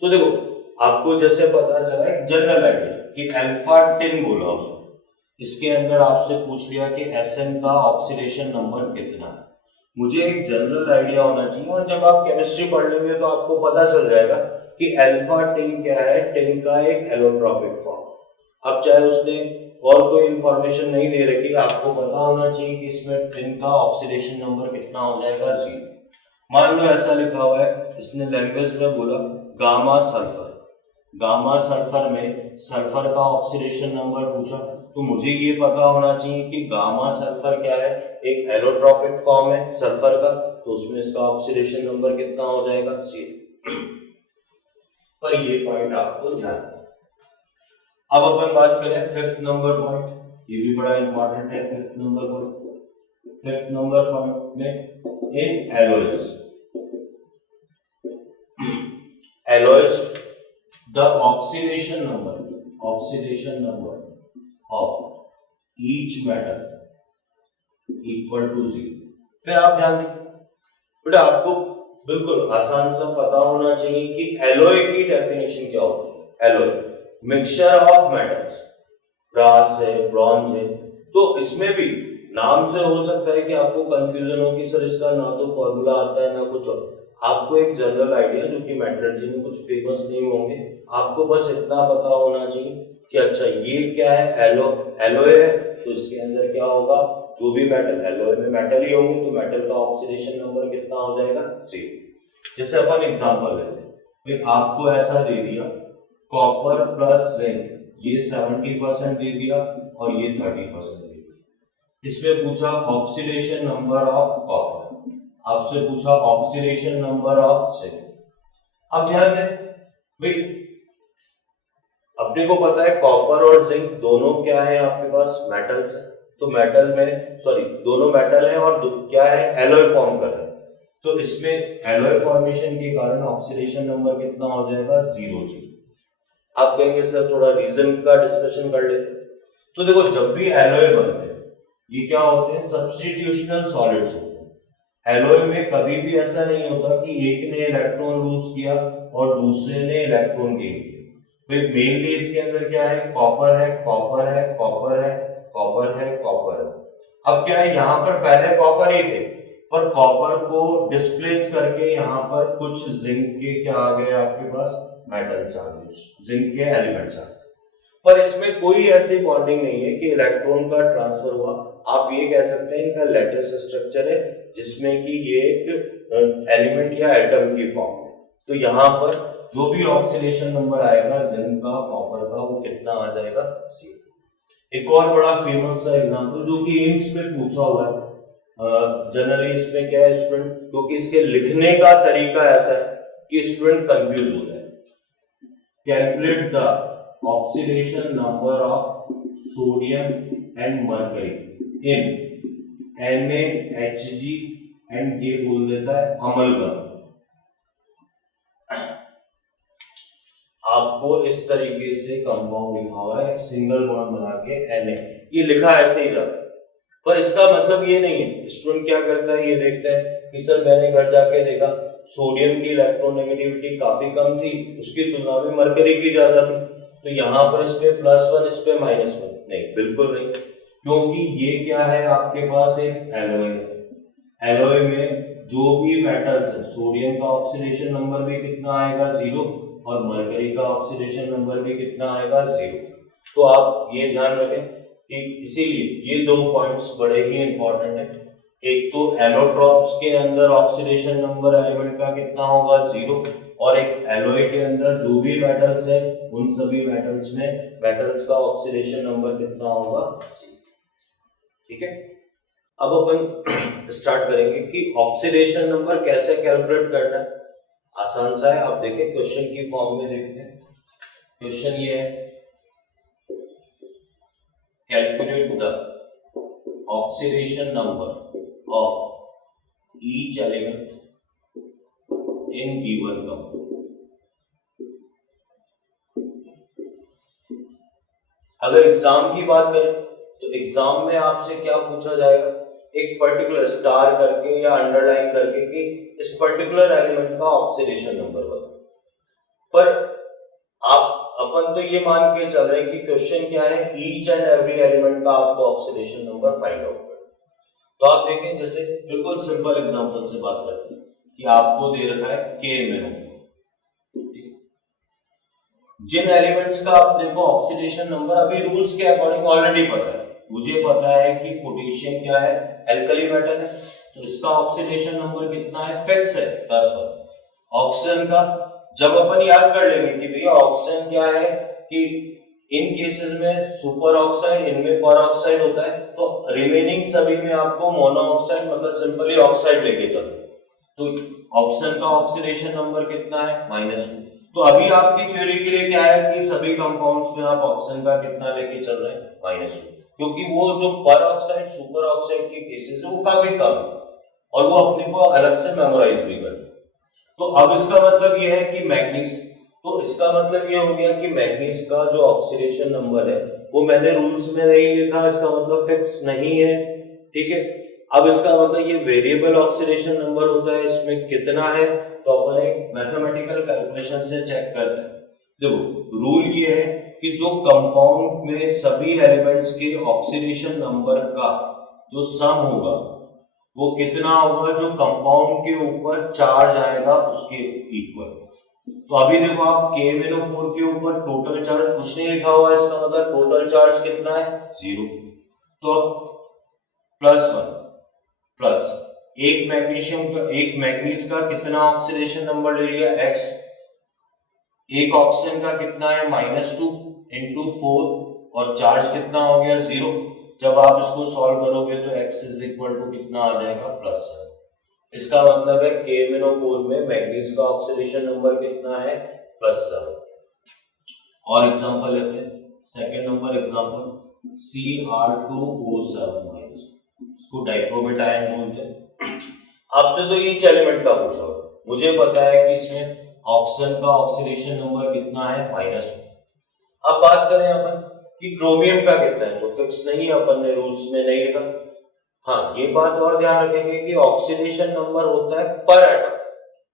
तो देखो आपको जैसे पता चला एक जनरल आइडिया कि अल्फा 10 बोला उसको, इसके अंदर आपसे पूछ लिया कि Sn का ऑक्सीडेशन नंबर कितना है, मुझे एक जनरल आइडिया होना चाहिए, और जब आप केमिस्ट्री पढ़ लेंगे तो आपको पता चल जाएगा कि अल्फा 10 क्या है, 10 का एक एलोट्रोपिक फॉर्म। अब चाहे उसने और कोई इंफॉर्मेशन नहीं दे रखी, आपको पता होना चाहिए कि इसमें 10 का ऑक्सीडेशन नंबर कितना हो जाएगा, 0। मान लो ऐसा लिखा हुआ है, इसने लैंग्वेज में बोला गामा सल्फर, गामा सल्फर में सल्फर का ऑक्सीडेशन नंबर पूछा, तो मुझे ये पता होना चाहिए कि गामा सल्फर क्या है, एक एलोट्रोपिक फॉर्म है सल्फर का, तो उसमें इसका ऑक्सीडेशन नंबर कितना हो जाएगा, 0। पर ये पॉइंट आपको ध्यान। अब अपन बात करें फिफ्थ नंबर पॉइंट, ये भी बड़ा इंपॉर्टेंट है। फिफ्थ नंबर पॉइंट में इन alloys the oxidation number of each metal equal to 0। फिर आप ध्यान दें बेटा, आपको बिल्कुल आसान सा पता होना चाहिए कि एलॉय की डेफिनेशन क्या होती है। Alloy mixture of metals, brass है, ब्रॉन्ज है, तो इसमें भी नाम से हो सकता है कि आपको कंफ्यूजन हो कि सर इसका ना तो फॉर्मूला आता है ना कुछ और। आपको एक जनरल आइडिया जो कि मेटलर्जी में कुछ फेमस नहीं होंगे, आपको बस इतना पता होना चाहिए कि अच्छा ये क्या है, एलॉय है, तो इसके अंदर क्या होगा, जो भी मेटल, एलॉय में मेटल ही होंगे, तो मेटल का ऑक्सीडेशन नंबर कितना हो जाएगा, 0। जैसे अपन एग्जांपल लेते हैं, भाई आपको ऐसा दे दिया कॉपर प्लस जिंक, ये 70% दे दिया और ये 30% दे दिया। इसमें पूछा ऑक्सीडेशन नंबर ऑफ कॉपर, आपसे पूछा ऑक्सीडेशन नंबर ऑफ जिंक। अब ध्यान दें भाई, अपने को पता है कॉपर और जिंक दोनों क्या है आपके पास, मेटल्स है, तो मेटल में दोनों मेटल है और क्या है, एलॉय फॉर्म कर रहे हैं, तो इसमें एलॉय फॉर्मेशन के कारण ऑक्सीडेशन नंबर कितना हो जाएगा, 0। आप कहेंगे सर थोड़ा रीजन का डिस्कशन कर लेते, तो देखो जब भी एलॉय बनते हैं ये क्या होते हैं, सब्स्टिट्यूशनल सॉलिड्स होते हैं। एलॉय में कभी भी ऐसा नहीं होता कि एक ने इलेक्ट्रॉन लूज किया और दूसरे ने इलेक्ट्रॉन गेन किया। भाई मेनली इसके अंदर क्या है, कॉपर है, कॉपर है, कॉपर है, कॉपर है, कॉपर है। अब क्या है, यहाँ पर पहले कॉपर ही थे, पर कॉपर को डिस्प्लेस करके यहाँ पर कुछ जिंक के क्या आ गए आपके पास, मेटल्स आ गए, जिंक के एलिमेंट्स आ गए। पर इसमें कोई ऐसी बॉन्डिंग नहीं है कि इलेक्ट्रॉन का ट्रांसफर हुआ। आप ये कह सकते हैं इनका लैटिस स्ट्रक्चर है, जिसमें कि ये एक एलिमेंट या एटम की फॉर्म है। तो यहाँ पर जो भी ऑक्सीडेशन नंबर आएगा जिंक का, कॉपर का, वो कितना आ जाएगा, 0। एक और बड़ा फेमस सा एग्जांपल जो कि एम्स में पूछा हुआ है, जनरली इसमें क्या है स्टूडेंट, क्योंकि इसके लिखने का तरीका ऐसा है कि स्टूडेंट कंफ्यूज हो जाए। Calculate the oxidation number of sodium and mercury in NaHg and ये बोल देता है अमलगम। आपको इस तरीके से कंपाउंड लिखा हुआ है, सिंगल बॉन्ड बना के Na, ये लिखा ऐसे ही रहता है, पर इसका मतलब ये नहीं है। स्टूडेंट क्या करता है, ये देखता है कि सर मैंने घर जाके देखा सोडियम की इलेक्ट्रोनेगेटिविटी काफी कम थी, उसकी तुलना में मरकरी की ज्यादा थी, तो यहाँ पर इस पे +1 इस पे -1। नहीं, बिल्कुल नहीं, क्योंकि ये क्या है आपके पास एक एलॉय है। एलॉय में जो भी मेटल्स है, सोडियम का ऑक्सीडेशन नंबर भी कितना आएगा, 0, और मरकरी का ऑक्सीडेशन नंबर भी कितना आएगा 0। तो आप ये ध्यान रखें कि इसीलिए ये दो पॉइंट्स बड़े ही इंपॉर्टेंट है। एक तो एलोट्रॉप्स के अंदर ऑक्सीडेशन नंबर एलिमेंट का कितना होगा 0, और एक एलॉय के अंदर जो भी मेटल्स है उन सभी मेटल्स में मेटल्स का ऑक्सीडेशन नंबर कितना होगा 0। ठीक है, अब अपन स्टार्ट करेंगे कि ऑक्सीडेशन नंबर कैसे कैलकुलेट करना है। आसान सा है, आप देखें क्वेश्चन की फॉर्म में देखते हैं। क्वेश्चन ये है, calculate the oxidation number of each element in given compound। अगर एग्जाम की बात करें तो एग्जाम में आपसे क्या पूछा जाएगा, एक पर्टिकुलर स्टार करके या अंडरलाइन करके कि इस पर्टिकुलर एलिमेंट का ऑक्सीडेशन नंबर बताओ। पर आप अपन तो ये मान के चल रहे हैं कि क्वेश्चन क्या है, ईच एंड एवरी एलिमेंट का आपको ऑक्सीडेशन नंबर फाइंड आउट। तो आप देखें, जैसे बिल्कुल सिंपल एग्जांपल से बात करते हैं कि आपको दे रखा है KMnO। जिन एलिमेंट्स का अपने को ऑक्सीडेशन नंबर अभी रूल्स के अकॉर्डिंग ऑलरेडी पता है, मुझे पता है कि पोटेशियम क्या है, एल्कली मेटल है, तो इसका ऑक्सीडेशन नंबर कितना है, फिक्स है +1। ऑक्सीजन का जब अपन याद कर लेंगे कि भैया ऑक्सीजन क्या है कि इन केसेस में सुपर ऑक्साइड, इनमें पर ऑक्साइड होता है, तो रिमेनिंग सभी में आपको मोनो ऑक्साइड मतलब सिंपली ऑक्साइड लेके चलो। तो ऑक्सीजन का ऑक्सीडेशन नंबर कितना है -2। तो अभी आपकी थ्योरी के लिए क्या है कि सभी कंपाउंड्स में आप ऑक्सीजन का कितना लेके चल रहे हैं -2, क्योंकि वो जो पर ऑक्साइड सुपर ऑक्साइड के केसेस है वो काफी कम है और वो अपने को अलग से मेमोराइज भी कर। तो अब इसका मतलब ये है कि मैग्नीज, तो इसका मतलब ये हो गया कि मैग्नीज का जो ऑक्सीडेशन नंबर है वो मैंने रूल्स में नहीं लिखा, इसका मतलब फिक्स नहीं है। ठीक है, अब इसका मतलब ये वेरिएबल ऑक्सीडेशन नंबर होता है, इसमें कितना है तो अपन एक मैथमेटिकल कैलकुलेशन से चेक करते हैं। देखो रूल ये है कि जो कंपाउंड में सभी एलिमेंट्स के ऑक्सीडेशन नंबर का जो सम होगा वो कितना होगा, जो कंपाउंड के ऊपर चार्ज आएगा उसके इक्वल। तो अभी देखो आप KMnO4 के ऊपर टोटल चार्ज कुछ नहीं लिखा हुआ है, इसका मतलब टोटल चार्ज कितना है 0। तो +1 प्लस एक मैग्नीशियम का, एक मैग्नीज का कितना ऑक्सीडेशन नंबर ले लिया x, एक ऑक्सीजन का कितना है -2 × 4 और चार्ज कितना हो गया 0। जब आप इसको सॉल्व करोगे तो x कितना आ जाएगा +7। इसका मतलब है KMnO4 में मैग्नीज का ऑक्सीडेशन नंबर कितना है +7। और एग्जांपल लेते हैं, सेकंड नंबर एग्जांपल Cr2O7-, इसको डाइक्रोमेट आयन बोलते हैं। आपसे तो ईच एलिमेंट का पूछा होगा, मुझे पता है कि इसमें ऑक्सीजन का ऑक्सीडेशन नंबर कितना है -2। अब बात करें अपन कि क्रोमियम का कितना है, तो फिक्स नहीं है, अपन ने रूल्स में नहीं लिखा। हाँ, ये बात और ध्यान रखेंगे कि ऑक्सीडेशन नंबर होता है पर एटम,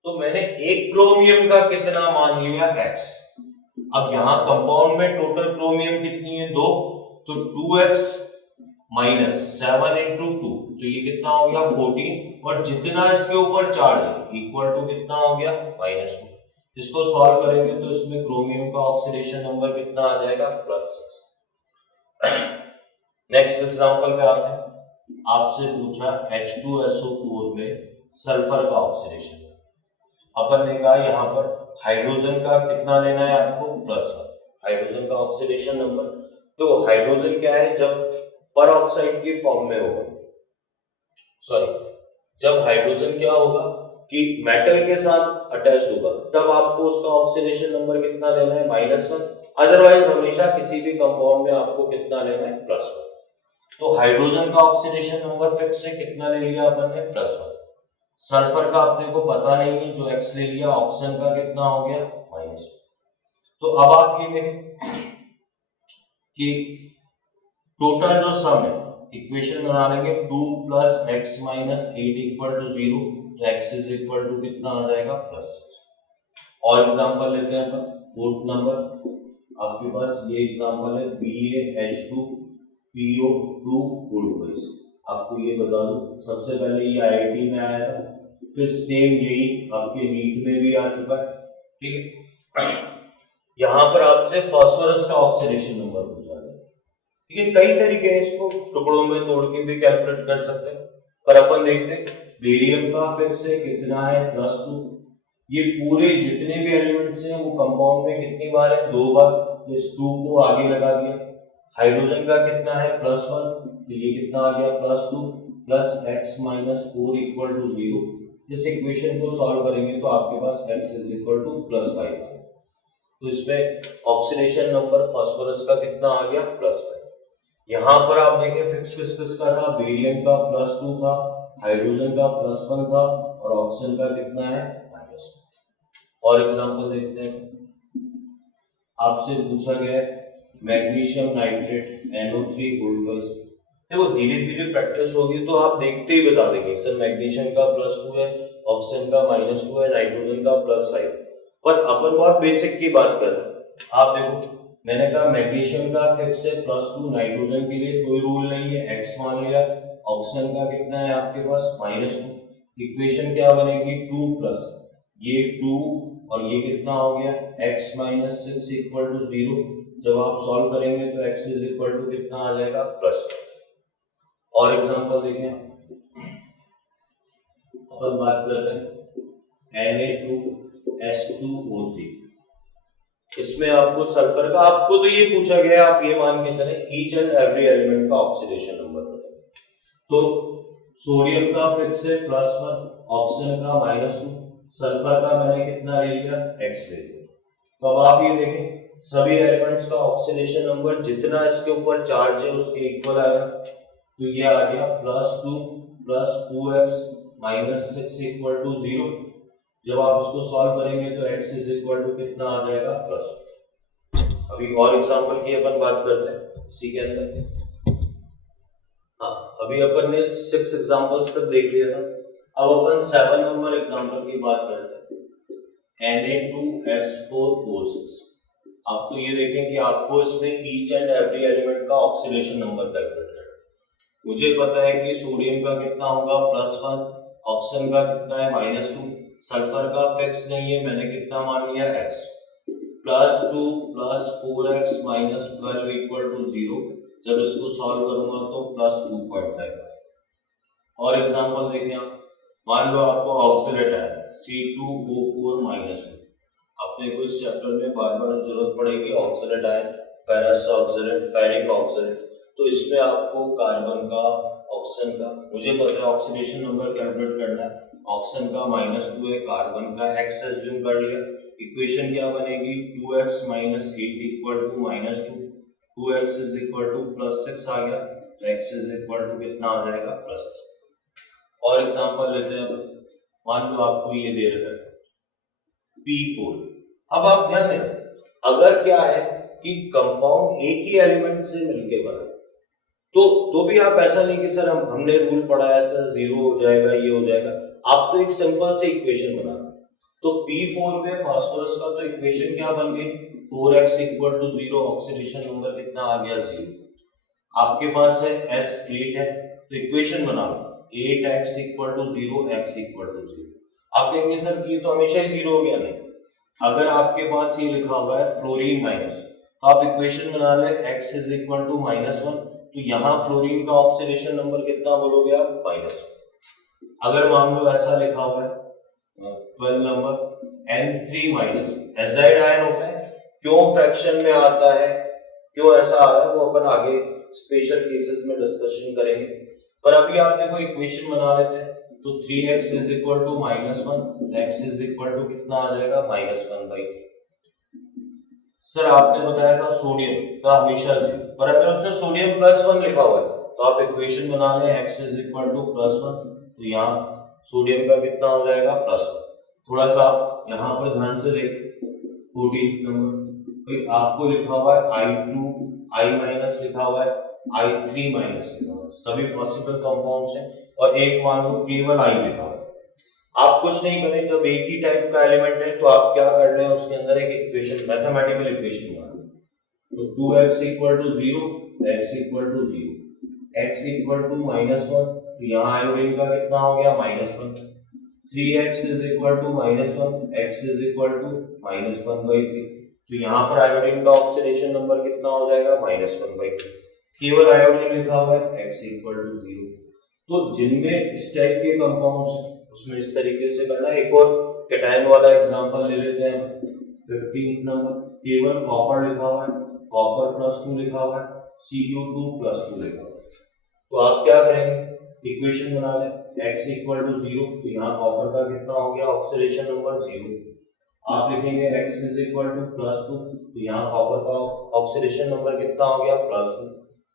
तो मैंने एक क्रोमियम का कितना मान लिया x। अब यहां कंपाउंड में टोटल क्रोमियम कितनी है 2, तो 2x - 7 × 2, तो ये कितना हो गया 14, और जितना इसके ऊपर चार्ज है इक्वल टू कितना हो गया -2। इसको सॉल्व करेंगे तो इसमें क्रोमियम का ऑक्सीडेशन नंबर कितना आ जाएगा +6। नेक्स्ट एग्जांपल पे आते हैं, आपसे पूछा H2SO4 में सल्फर का ऑक्सीडेशन। अपन ने कहा यहाँ पर हाइड्रोजन का कितना लेना है आपको +1, हाइड्रोजन का ऑक्सीडेशन नंबर। तो हाइड्रोजन क्या है, जब पर ऑक्साइड की फॉर्म में होगा, सॉरी जब हाइड्रोजन क्या होगा कि मेटल के साथ अटैच होगा, तब आपको उसका ऑक्सीडेशन नंबर कितना लेना है -1। अदरवाइज हमेशा किसी भी कंपाउंड में आपको कितना लेना है +1। तो हाइड्रोजन का ऑक्सीडेशन नंबर फिक्स है, कितना ले लिया अपन ने +1। सल्फर का अपने को पता नहीं है, जो x ले लिया। ऑक्सीजन का कितना हो गया -2। तो अब आप ये देखें कि टोटल जो सम है, इक्वेशन बना लेंगे 2 + x - 8 = 0, तो x कितना आ जाएगा +6। और एग्जांपल लेते हैं अपन, फोर्थ नंबर आपके पास ये एग्जांपल है BaH2PO2। आपको ये बता दूं, सबसे पहले ये IIT में आया था, फिर सेम यही आपके नीट में भी आ चुका है। ठीक है, यहां पर आपसे फास्फोरस का ऑक्सीडेशन नंबर पूछा गया। ठीक है, कई तरीके हैं, इसको टुकड़ों में तोड़ के भी कैलकुलेट कर सकते हैं, पर अपन देखते हैं बेरियम का फिक्स है कितना है +2। ये पूरे जितने भी एलिमेंट्स हैं वो कंपाउंड में कितनी बार है, 2 बार, तो इस 2 को आगे लगा दिया। हाइड्रोजन का कितना है +1, तो ये कितना आ गया +2 plus x minus 4 equal to 0। इस इक्वेशन को सॉल्व करेंगे तो आपके पास x इज इक्वल टू +5 आ गया। तो इसमें ऑक्सीडेशन नंबर फास्फोरस का कितना आ गया +5। यहां पर आप देखें फिक्स किसका था, बेरियम का +2 था, हाइड्रोजन का +1 था और ऑक्सीजन का कितना है -2। और एग्जांपल देखते हैं, आपसे पूछा गया मैग्नीशियम नाइट्रेट NO3 गोल्ड। देखो धीरे धीरे प्रैक्टिस होगी तो आप देखते ही बता देंगे सर मैग्नीशियम का +2 है, ऑक्सीजन का -2 है, नाइट्रोजन का +5। पर अपन बहुत बेसिक की बात कर रहे हैं। आप देखो मैंने कहा मैग्नीशियम का फिक्स है +2, नाइट्रोजन के लिए कोई रूल नहीं है, x मान लिया, ऑक्सीजन का कितना है आपके पास -2। इक्वेशन क्या बनेगी 2 प्लस ये 2 और ये कितना हो गया x - 6 इक्वल टू 0। जब आप सॉल्व करेंगे तो x इज इक्वल टू कितना आ जाएगा +2। और एग्जांपल देखें, अपन बात कर रहे हैं Na2S2O3। इसमें आपको सल्फर का, आपको तो ये पूछा गया, आप ये मान के चले ईच एंड एवरी एलिमेंट का ऑक्सीडेशन नंबर बताएं। तो सोडियम का फिक्स है +1, ऑक्सीजन का -2, सल्फर का मैंने कितना ले लिया x ले लिया। तो अब आप ये देखें सभी एलिमेंट्स का ऑक्सीडेशन नंबर जितना इसके ऊपर चार्ज है उसके इक्वल आएगा। तो ये आ गया +2 + 2x - 6 इक्वल टू 0। जब आप इसको सॉल्व करेंगे तो x इज इक्वल टू कितना आ जाएगा +2। अभी और एग्जांपल की अपन बात करते हैं इसी के अंदर। हाँ, अभी अपन ने 6 एग्जांपल्स तक देख लिया था, अब अपन 7 नंबर एग्जांपल की बात करते हैं Na2S4O6। आप तो ये देखें कि आपको इसमें ईच एंड एवरी एलिमेंट का ऑक्सीडेशन नंबर कैलकुलेट करना है। मुझे पता है कि सोडियम का कितना होगा +1, ऑक्सीजन का कितना है -2, सल्फर का फिक्स नहीं है, मैंने कितना मान लिया x, +2 + 4x - 12 इक्वल टू 0। जब इसको सॉल्व करूंगा तो +2.5। और एग्जांपल देखें आप, मान लो आपको ऑक्सीडेट है C2O4 - 1। अपने को इस चैप्टर में बार बार जरूरत पड़ेगी oxidate ion, ferrous oxidate, ferric oxidate. तो इसमें आपको कार्बन का, ऑक्सीजन का, मुझे पता है ऑक्सीडेशन नंबर कैलकुलेट करना है। ऑक्सीजन का -2 है, कार्बन का x अज्यूम कर लिया। इक्वेशन क्या बनेगी 2x - 8 equal to -2, 2x is equal to +6 आ गया, तो x इज इक्वल टू कितना आ जाएगा +3। और एग्जांपल लेते हैं, मान लो आपको ये दे रखा है P4। अब आप ध्यान देना, अगर क्या है कि कंपाउंड एक ही एलिमेंट से मिलके बना तो भी आप ऐसा नहीं कि सर हमने रूल पढ़ा है सर 0 हो जाएगा, ये हो जाएगा। आप तो एक सिंपल से इक्वेशन बना, तो P4 पे फास्फोरस का तो इक्वेशन क्या बन गई 4x equal to 0, oxidation number कितना आ गया 0। आपके पास है S8 है, तो इक्वेशन बना लो 8x equal to 0, x equal to 0। आप कहेंगे सर कि तो हमेशा ही 0 हो गया, नहीं। अगर आपके पास ये लिखा हुआ है फ्लोरीन माइनस, तो आप इक्वेशन बना ले x इज इक्वल टू -1, तो यहाँ फ्लोरीन का ऑक्सीडेशन नंबर कितना बोलोगे आप -1। अगर मान लो ऐसा लिखा हुआ है 12 नंबर N3- एजाइड आयन होता है, क्यों फ्रैक्शन में आता है, क्यों ऐसा आ रहा है, वो अपन आगे स्पेशल केसेस में डिस्कशन करेंगे। पर अभी आप देखो इक्वेशन बना लेते हैं, तो 3x is equal to -1, x is equal to कितना आ जाएगा -1/3। सर आपने बताया था सोडियम का हमेशा 0, पर अगर उसने सोडियम +1 लिखा हुआ है तो आप इक्वेशन बना लें x इज इक्वल टू +1, तो यहाँ सोडियम का कितना हो जाएगा +1। थोड़ा सा आप यहाँ पर ध्यान से देख 14 नंबर, आपको लिखा हुआ है I2 I- लिखा हुआ है, I3- लिखा हुआ है, सभी पॉसिबल कंपाउंड्स हैं, और एक मान लो केवल I लिखा हुआ है। आप कुछ नहीं करें, जब एक ही टाइप का एलिमेंट है तो आप क्या कर लें, उसके अंदर एक इक्वेशन, मैथमेटिकल इक्वेशन बना लें। तो 2x equal to 0, x equal to 0, x equal to -1, तो यहाँ आयोडीन का कितना हो गया -1। 3x is equal to -1, x is equal to -1/3। तो यहाँ पर आयोडीन का ऑक्सीडेशन नंबर कितना हो जाएगा? -1/3। केवल आयोडीन लिखा हुआ है, x इक्वल टू 0। तो जिनमें इस टाइप के कंपाउंड्स उसमें इस तरीके से करना। एक और कैटायन वाला एग्जांपल ले लेते हैं। 15 नंबर, केवल कॉपर लिखा हुआ है, कॉपर +2 लिखा हुआ है, Cu2 +2 लिखा हुआ है। तो आप क्या करेंगे? इक्वेशन बना लें, x इक्वल टू 0। तो यहाँ कॉपर का कितना हो गया? Oxidation number 0। आप लिखेंगे x इज इक्वल टू +2। तो यहाँ कॉपर का ऑक्सीडेशन नंबर कितना हो गया? +2।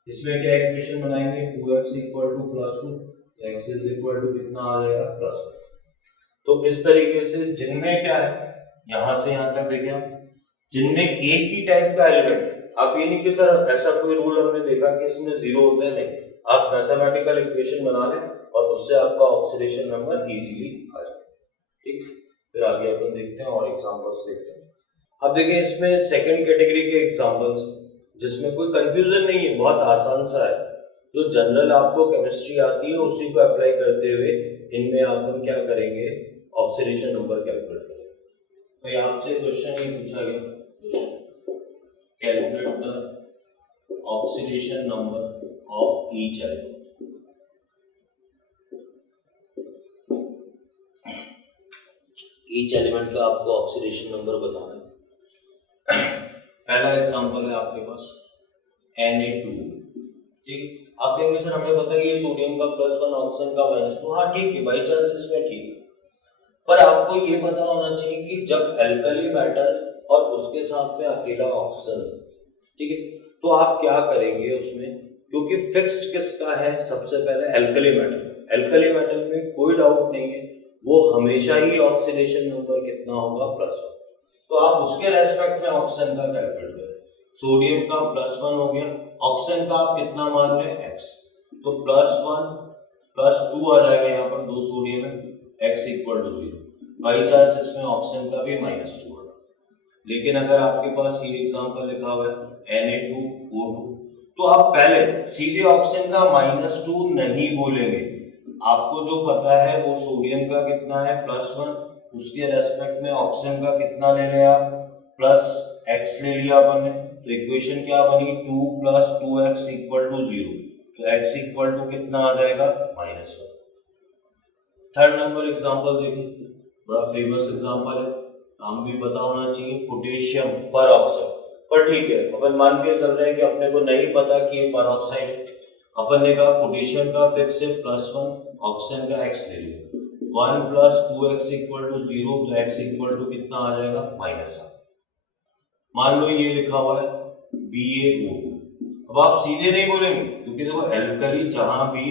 इसमें क्या इक्वेशन बनाएंगे? 2x equal to +2, x is equal to कितना आ जाएगा? +2। तो इस तरीके से जिनमें क्या है, यहां से यहां तक देखिए, जिनमें एक ही टाइप का एलिमेंट है, आप ये नहीं कि सर ऐसा कोई रूल हमने देखा कि इसमें 0 होता है, नहीं। आप मैथमेटिकल इक्वेशन बना लें और उससे आपका ऑक्सीडेशन नंबर इजीली आ जाए। ठीक, फिर आगे अपन देखते हैं और एग्जांपल्स देखते हैं। अब देखिए इसमें सेकंड कैटेगरी के एग्जांपल्स जिसमें कोई कंफ्यूजन नहीं है, बहुत आसान सा है। जो जनरल आपको केमिस्ट्री आती है उसी को अप्लाई करते हुए इनमें अपन क्या करेंगे? ऑक्सीडेशन नंबर कैलकुलेट करेंगे। भाई आपसे क्वेश्चन ये पूछा गया, calculate the oxidation number of each element. Each element का आपको ऑक्सीडेशन नंबर बताना है। पहला एग्जांपल है आपके पास Na2। ठीक, आप कहेंगे सर हमें पता है ये सोडियम का +1, ऑक्सीजन का -2। हाँ ठीक है, बाई चांस इसमें ठीक है, पर आपको ये पता होना चाहिए कि जब एल्कली मेटल और उसके साथ में अकेला ऑक्सीजन, ठीक है, तो आप क्या करेंगे उसमें? क्योंकि फिक्स्ड किसका है? सबसे पहले एल्कली मेटल। एल्कली मेटल में कोई डाउट नहीं है, वो हमेशा ही ऑक्सीडेशन नंबर कितना होगा? +1। तो आप उसके रेस्पेक्ट में ऑक्सीजन का कैलकुलेट करें। सोडियम का +1 हो गया, ऑक्सीजन का आप कितना मान लें? x। तो +1 +2 आ जाएगा, यहाँ पर 2 सोडियम है, x equal to 0। By chance इसमें ऑक्सीजन का भी -2 होगा। लेकिन अगर आपके पास ये एग्जांपल लिखा हुआ है Na2O2, तो आप पहले सीधे ऑक्सीजन का -2 नहीं बोलेंगे। आपको जो पता है वो सोडियम का कितना है? +1, उसके रेस्पेक्ट में ऑक्सीजन का कितना ले लें आप? +x ले लिया अपन ने। तो इक्वेशन क्या बनी? 2 + 2x इक्वल टू 0। तो x इक्वल टू कितना आ जाएगा? -1। थर्ड नंबर एग्जांपल देखिए, बड़ा फेमस एग्जांपल है, नाम भी पता होना चाहिए, पोटेशियम परऑक्साइड। पर ठीक है, अपन मान के चल रहे हैं कि अपने को नहीं पता कि ये परऑक्साइड है। अपन ने कहा पोटेशियम का फिक्स है +1, ऑक्सीजन का x ले लिया। 1 + 2x इक्वल टू 0। तो x इक्वल टू कितना आ जाएगा? -1। मान लो ये लिखा हुआ है BaO2। अब आप सीधे नहीं बोलेंगे, क्योंकि देखो एल्कली, जहां भी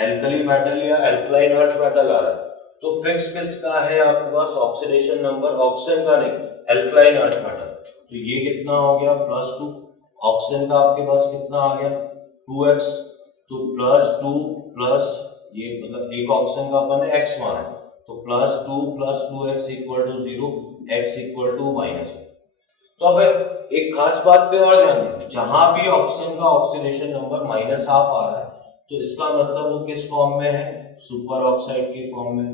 एल्कली मेटल या एल्कलाइन अर्थ मेटल आ रहा है तो फिक्स किसका है आपके पास? ऑक्सीडेशन नंबर ऑक्सीजन का नहीं, एल्कलाइन अर्थ मेटल। तो ये कितना हो गया? +2। ऑक्सीजन का आपके पास कितना आ गया? 2x। तो +2 प्लस ये मतलब एक ऑक्सीजन का अपन ने x माना है, तो +2 + 2x equal to 0, x equal to -1। तो अब एक खास बात पे और ध्यान दें, जहां भी ऑक्सीजन का ऑक्सीडेशन नंबर -1/2 आ रहा है तो इसका मतलब वो किस फॉर्म में है? सुपर ऑक्साइड के फॉर्म में।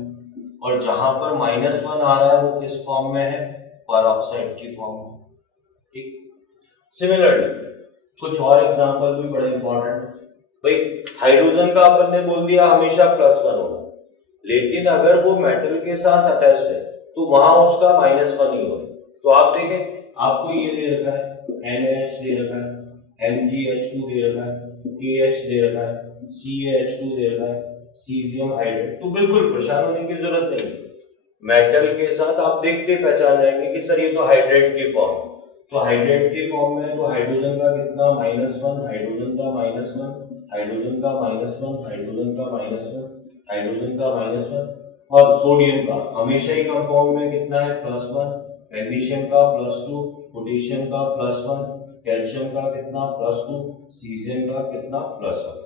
और जहां पर -1 आ रहा है वो किस फॉर्म में है? पर ऑक्साइड की फॉर्म में। ठीक, सिमिलरली कुछ और एग्जांपल भी बड़े इंपॉर्टेंट। भाई हाइड्रोजन का अपन ने बोल दिया हमेशा +1 होगा, लेकिन अगर वो मेटल के साथ अटैच्ड है तो वहां उसका -1 ही होगा। तो आप देखें, आपको ये दे रखा है NaH दे रखा है, MgH2 दे रखा है, KH दे रखा है, CaH2 दे रखा है, सीजियम हाइड्रेट। तो बिल्कुल परेशान होने की जरूरत नहीं, मेटल के साथ आप देखते पहचान जाएंगे कि सर ये तो हाइड्रेट की फॉर्म है। तो हाइड्रेट की फॉर्म में तो हाइड्रोजन का कितना? -1, हाइड्रोजन का -1, हाइड्रोजन का -1, हाइड्रोजन का -1, हाइड्रोजन का -1, और सोडियम का हमेशा ही कंपाउंड में कितना है? +1, मैग्नीशियम का +2, पोटेशियम का +1, कैल्शियम का कितना? +2, सीजियम का कितना? +1।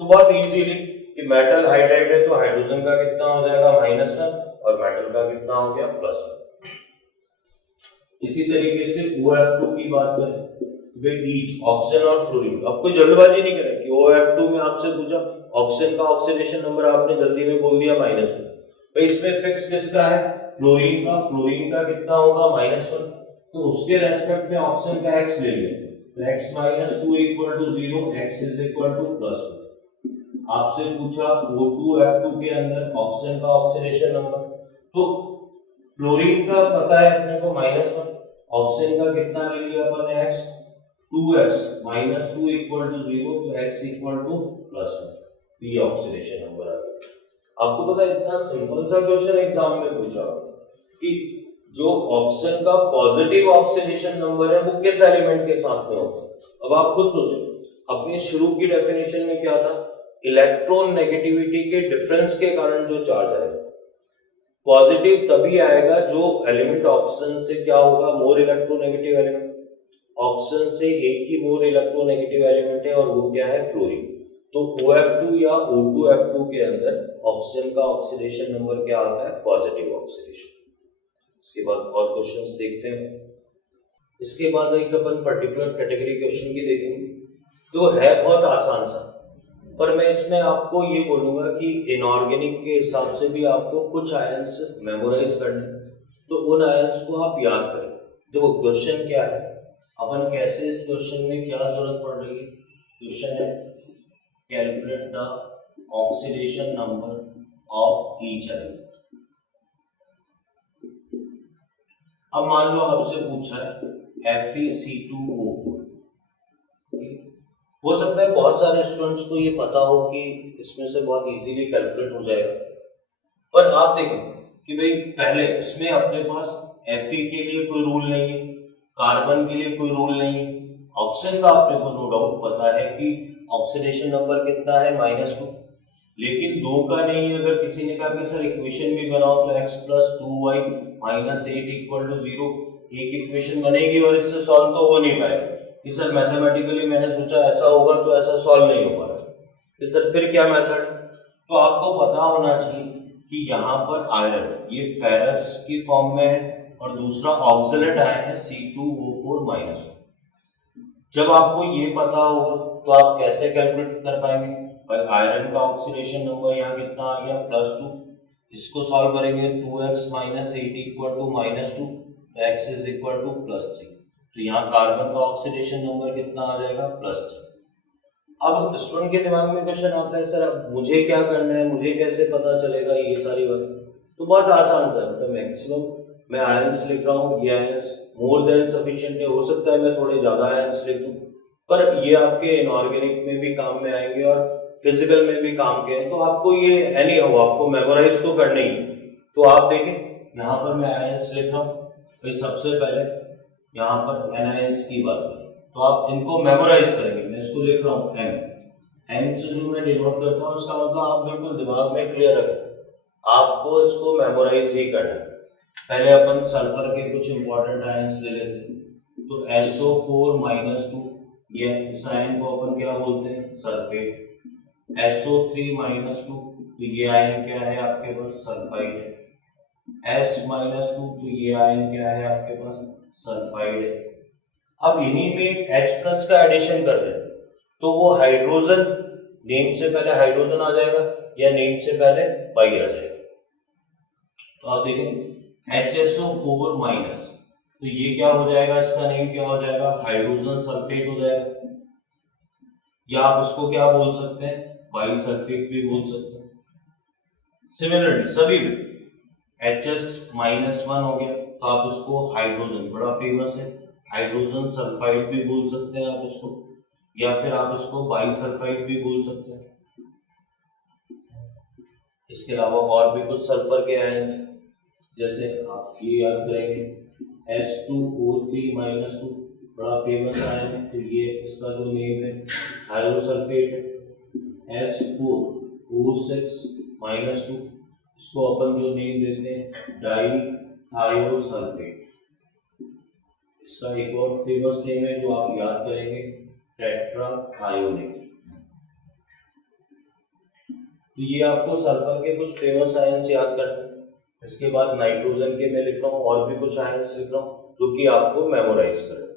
तो बहुत इजीली कि मेटल हाइड्राइड है तो हाइड्रोजन का कितना हो जाएगा? -1, और मेटल का कितना हो गया? +1। इसी तरीके से OF2 की बात करें, वे ईच ऑक्सीजन और फ्लोरीन। अब कोई जल्दबाजी नहीं करें कि OF2 में आपसे पूछा ऑक्सीजन का ऑक्सीडेशन नंबर, आपने जल्दी में बोल दिया -2। भाई इसमें फिक्स किसका है, फ्लोरीन का। फ्लोरीन का कितना होगा, -1, तो उसके रेस्पेक्ट में ऑक्सीजन का x ले लिया, तो x - 2 = 0, x = +2। आपसे पूछा O2F2 के अंदर ऑक्सीजन का ऑक्सीडेशन नंबर, तो फ्लोरीन का पता है अपने को -1, ऑक्सीजन का कितना ले लिया अपन ने x, 2x -2 = 0, तो x = +1, ये ऑक्सीडेशन नंबर आ गया। आपको पता है इतना सिंपल सा क्वेश्चन एग्जाम में पूछा कि जो ऑक्सीजन का पॉजिटिव ऑक्सीडेशन नंबर है वो किस एलिमेंट के साथ में होता है। अब आप खुद सोचो, अपनी शुरू की डेफिनेशन में क्या था, इलेक्ट्रॉन नेगेटिविटी के डिफरेंस के कारण जो चार्ज आएगा, पॉजिटिव तभी आएगा जो एलिमेंट ऑक्सीजन से क्या होगा, मोर इलेक्ट्रोनेगेटिव एलिमेंट। ऑक्सीजन से एक ही मोर इलेक्ट्रोनेगेटिव एलिमेंट है और वो क्या है, फ्लोरीन। तो OF2 या O2F2 के अंदर ऑक्सीजन का ऑक्सीडेशन नंबर क्या आता है, पॉजिटिव ऑक्सीडेशन। इसके बाद और क्वेश्चंस देखते हैं। इसके बाद एक अपन पर्टिकुलर कैटेगरी क्वेश्चन की देखेंगे, तो है बहुत आसान सा, पर मैं इसमें आपको ये बोलूंगा कि इनऑर्गेनिक के हिसाब से भी आपको कुछ आयंस मेमोराइज करने, तो उन आयंस को आप याद करें। देखो क्वेश्चन क्या है, अपन कैसे इस क्वेश्चन में क्या जरूरत पड़ रही है, क्वेश्चन है calculate the oxidation number of each element. अब मान लो आपसे पूछा है FeC2O4, हो सकता है बहुत सारे स्टूडेंट्स को ये पता हो कि इसमें से बहुत इजीली कैलकुलेट हो जाएगा, पर आप देखें कि भाई पहले इसमें अपने पास Fe के लिए कोई रूल नहीं है, कार्बन के लिए कोई रूल नहीं है, ऑक्सीजन का अपने को नो डाउट पता है कि ऑक्सीडेशन नंबर कितना है, -2, लेकिन 2 का नहीं। अगर किसी ने कहा कि सर इक्वेशन भी बनाओ तो x + 2y - 8 = 0, एक इक्वेशन बनेगी और इससे सॉल्व तो हो नहीं पाएगा कि सर मैथमेटिकली मैंने सोचा ऐसा होगा तो ऐसा सॉल्व नहीं हो पा रहा, कि सर फिर क्या मेथड है। तो आपको पता होना चाहिए कि यहाँ पर आयरन ये फेरस की फॉर्म में है और दूसरा ऑक्सलेट आयन है C2O4 -2। जब आपको ये पता होगा तो आप कैसे कैलकुलेट कर पाएंगे, भाई आयरन का ऑक्सीडेशन नंबर यहाँ कितना आ गया, +2, इसको सॉल्व करेंगे 2x - 8 = -2, x = +3, तो यहाँ कार्बन का ऑक्सीडेशन नंबर कितना आ जाएगा, +3। अब स्टूडेंट के दिमाग में क्वेश्चन आता है, सर अब मुझे क्या करना है, मुझे कैसे पता चलेगा ये सारी बातें। तो बहुत आसान सर, तो मैक्सिमम मैं आयंस लिख रहा हूँ, ये आयंस मोर देन सफिशिएंट है, हो सकता है मैं थोड़े ज्यादा आयंस लिख दूं, पर ये आपके इनऑर्गेनिक में भी काम में आएंगे और फिजिकल में भी काम के हैं, तो आपको ये एनी हो आपको मेमोराइज तो करना ही। तो आप देखें यहाँ पर मैं आयंस लिख रहा हूँ, तो सबसे पहले यहाँ पर एनायंस की बात करें तो आप इनको मेमोराइज करेंगे। मैं इसको लिख रहा हूँ M से जो मैं डिनोट करता हूँ इसका मतलब आप बिल्कुल दिमाग में क्लियर रखें, आपको इसको मेमोराइज ही करना है। पहले अपन सल्फर के कुछ इंपॉर्टेंट आयंस ले लेते हैं, तो SO4 - 2, ये इस आयन को अपन क्या बोलते हैं, सल्फेट। SO3 - 2, तो ये आयन क्या है आपके पास, सल्फाइड है। S - 2, तो ये आयन क्या है आपके पास, सल्फाइड है। अब इन्हीं में एक H+ का एडिशन कर दें तो वो हाइड्रोजन, नेम से पहले हाइड्रोजन आ जाएगा या नेम से पहले पाई आ जाएगा। तो आप देखें HSO4-, तो ये क्या हो जाएगा, इसका नेम क्या हो जाएगा, हाइड्रोजन सल्फेट हो जाएगा, या आप उसको क्या बोल सकते हैं, बाई सल्फेट भी बोल सकते हैं। सिमिलरली सभी में HS-1 हो गया तो आप उसको हाइड्रोजन, बड़ा फेमस है, हाइड्रोजन सल्फाइड भी बोल सकते हैं आप उसको, या फिर आप उसको बाई सल्फाइड भी बोल सकते हैं। इसके अलावा और भी कुछ सल्फर के आयंस जैसे आप ये याद करेंगे S2O3 - 2, बड़ा फेमस आयन है, तो ये इसका जो नेम है थायोसल्फेट है। S4O6 - 2, इसको अपन जो नेम देते हैं डाईथायोसल्फेट। इसका एक और फेमस नेम है जो आप याद करेंगे, टेट्राथायोनेट। तो ये आपको सल्फर के कुछ फेमस आयंस याद करने। इसके बाद नाइट्रोजन के मैं लिख रहा हूँ और भी कुछ आयंस लिख रहा हूँ जो कि आपको मेमोराइज करना।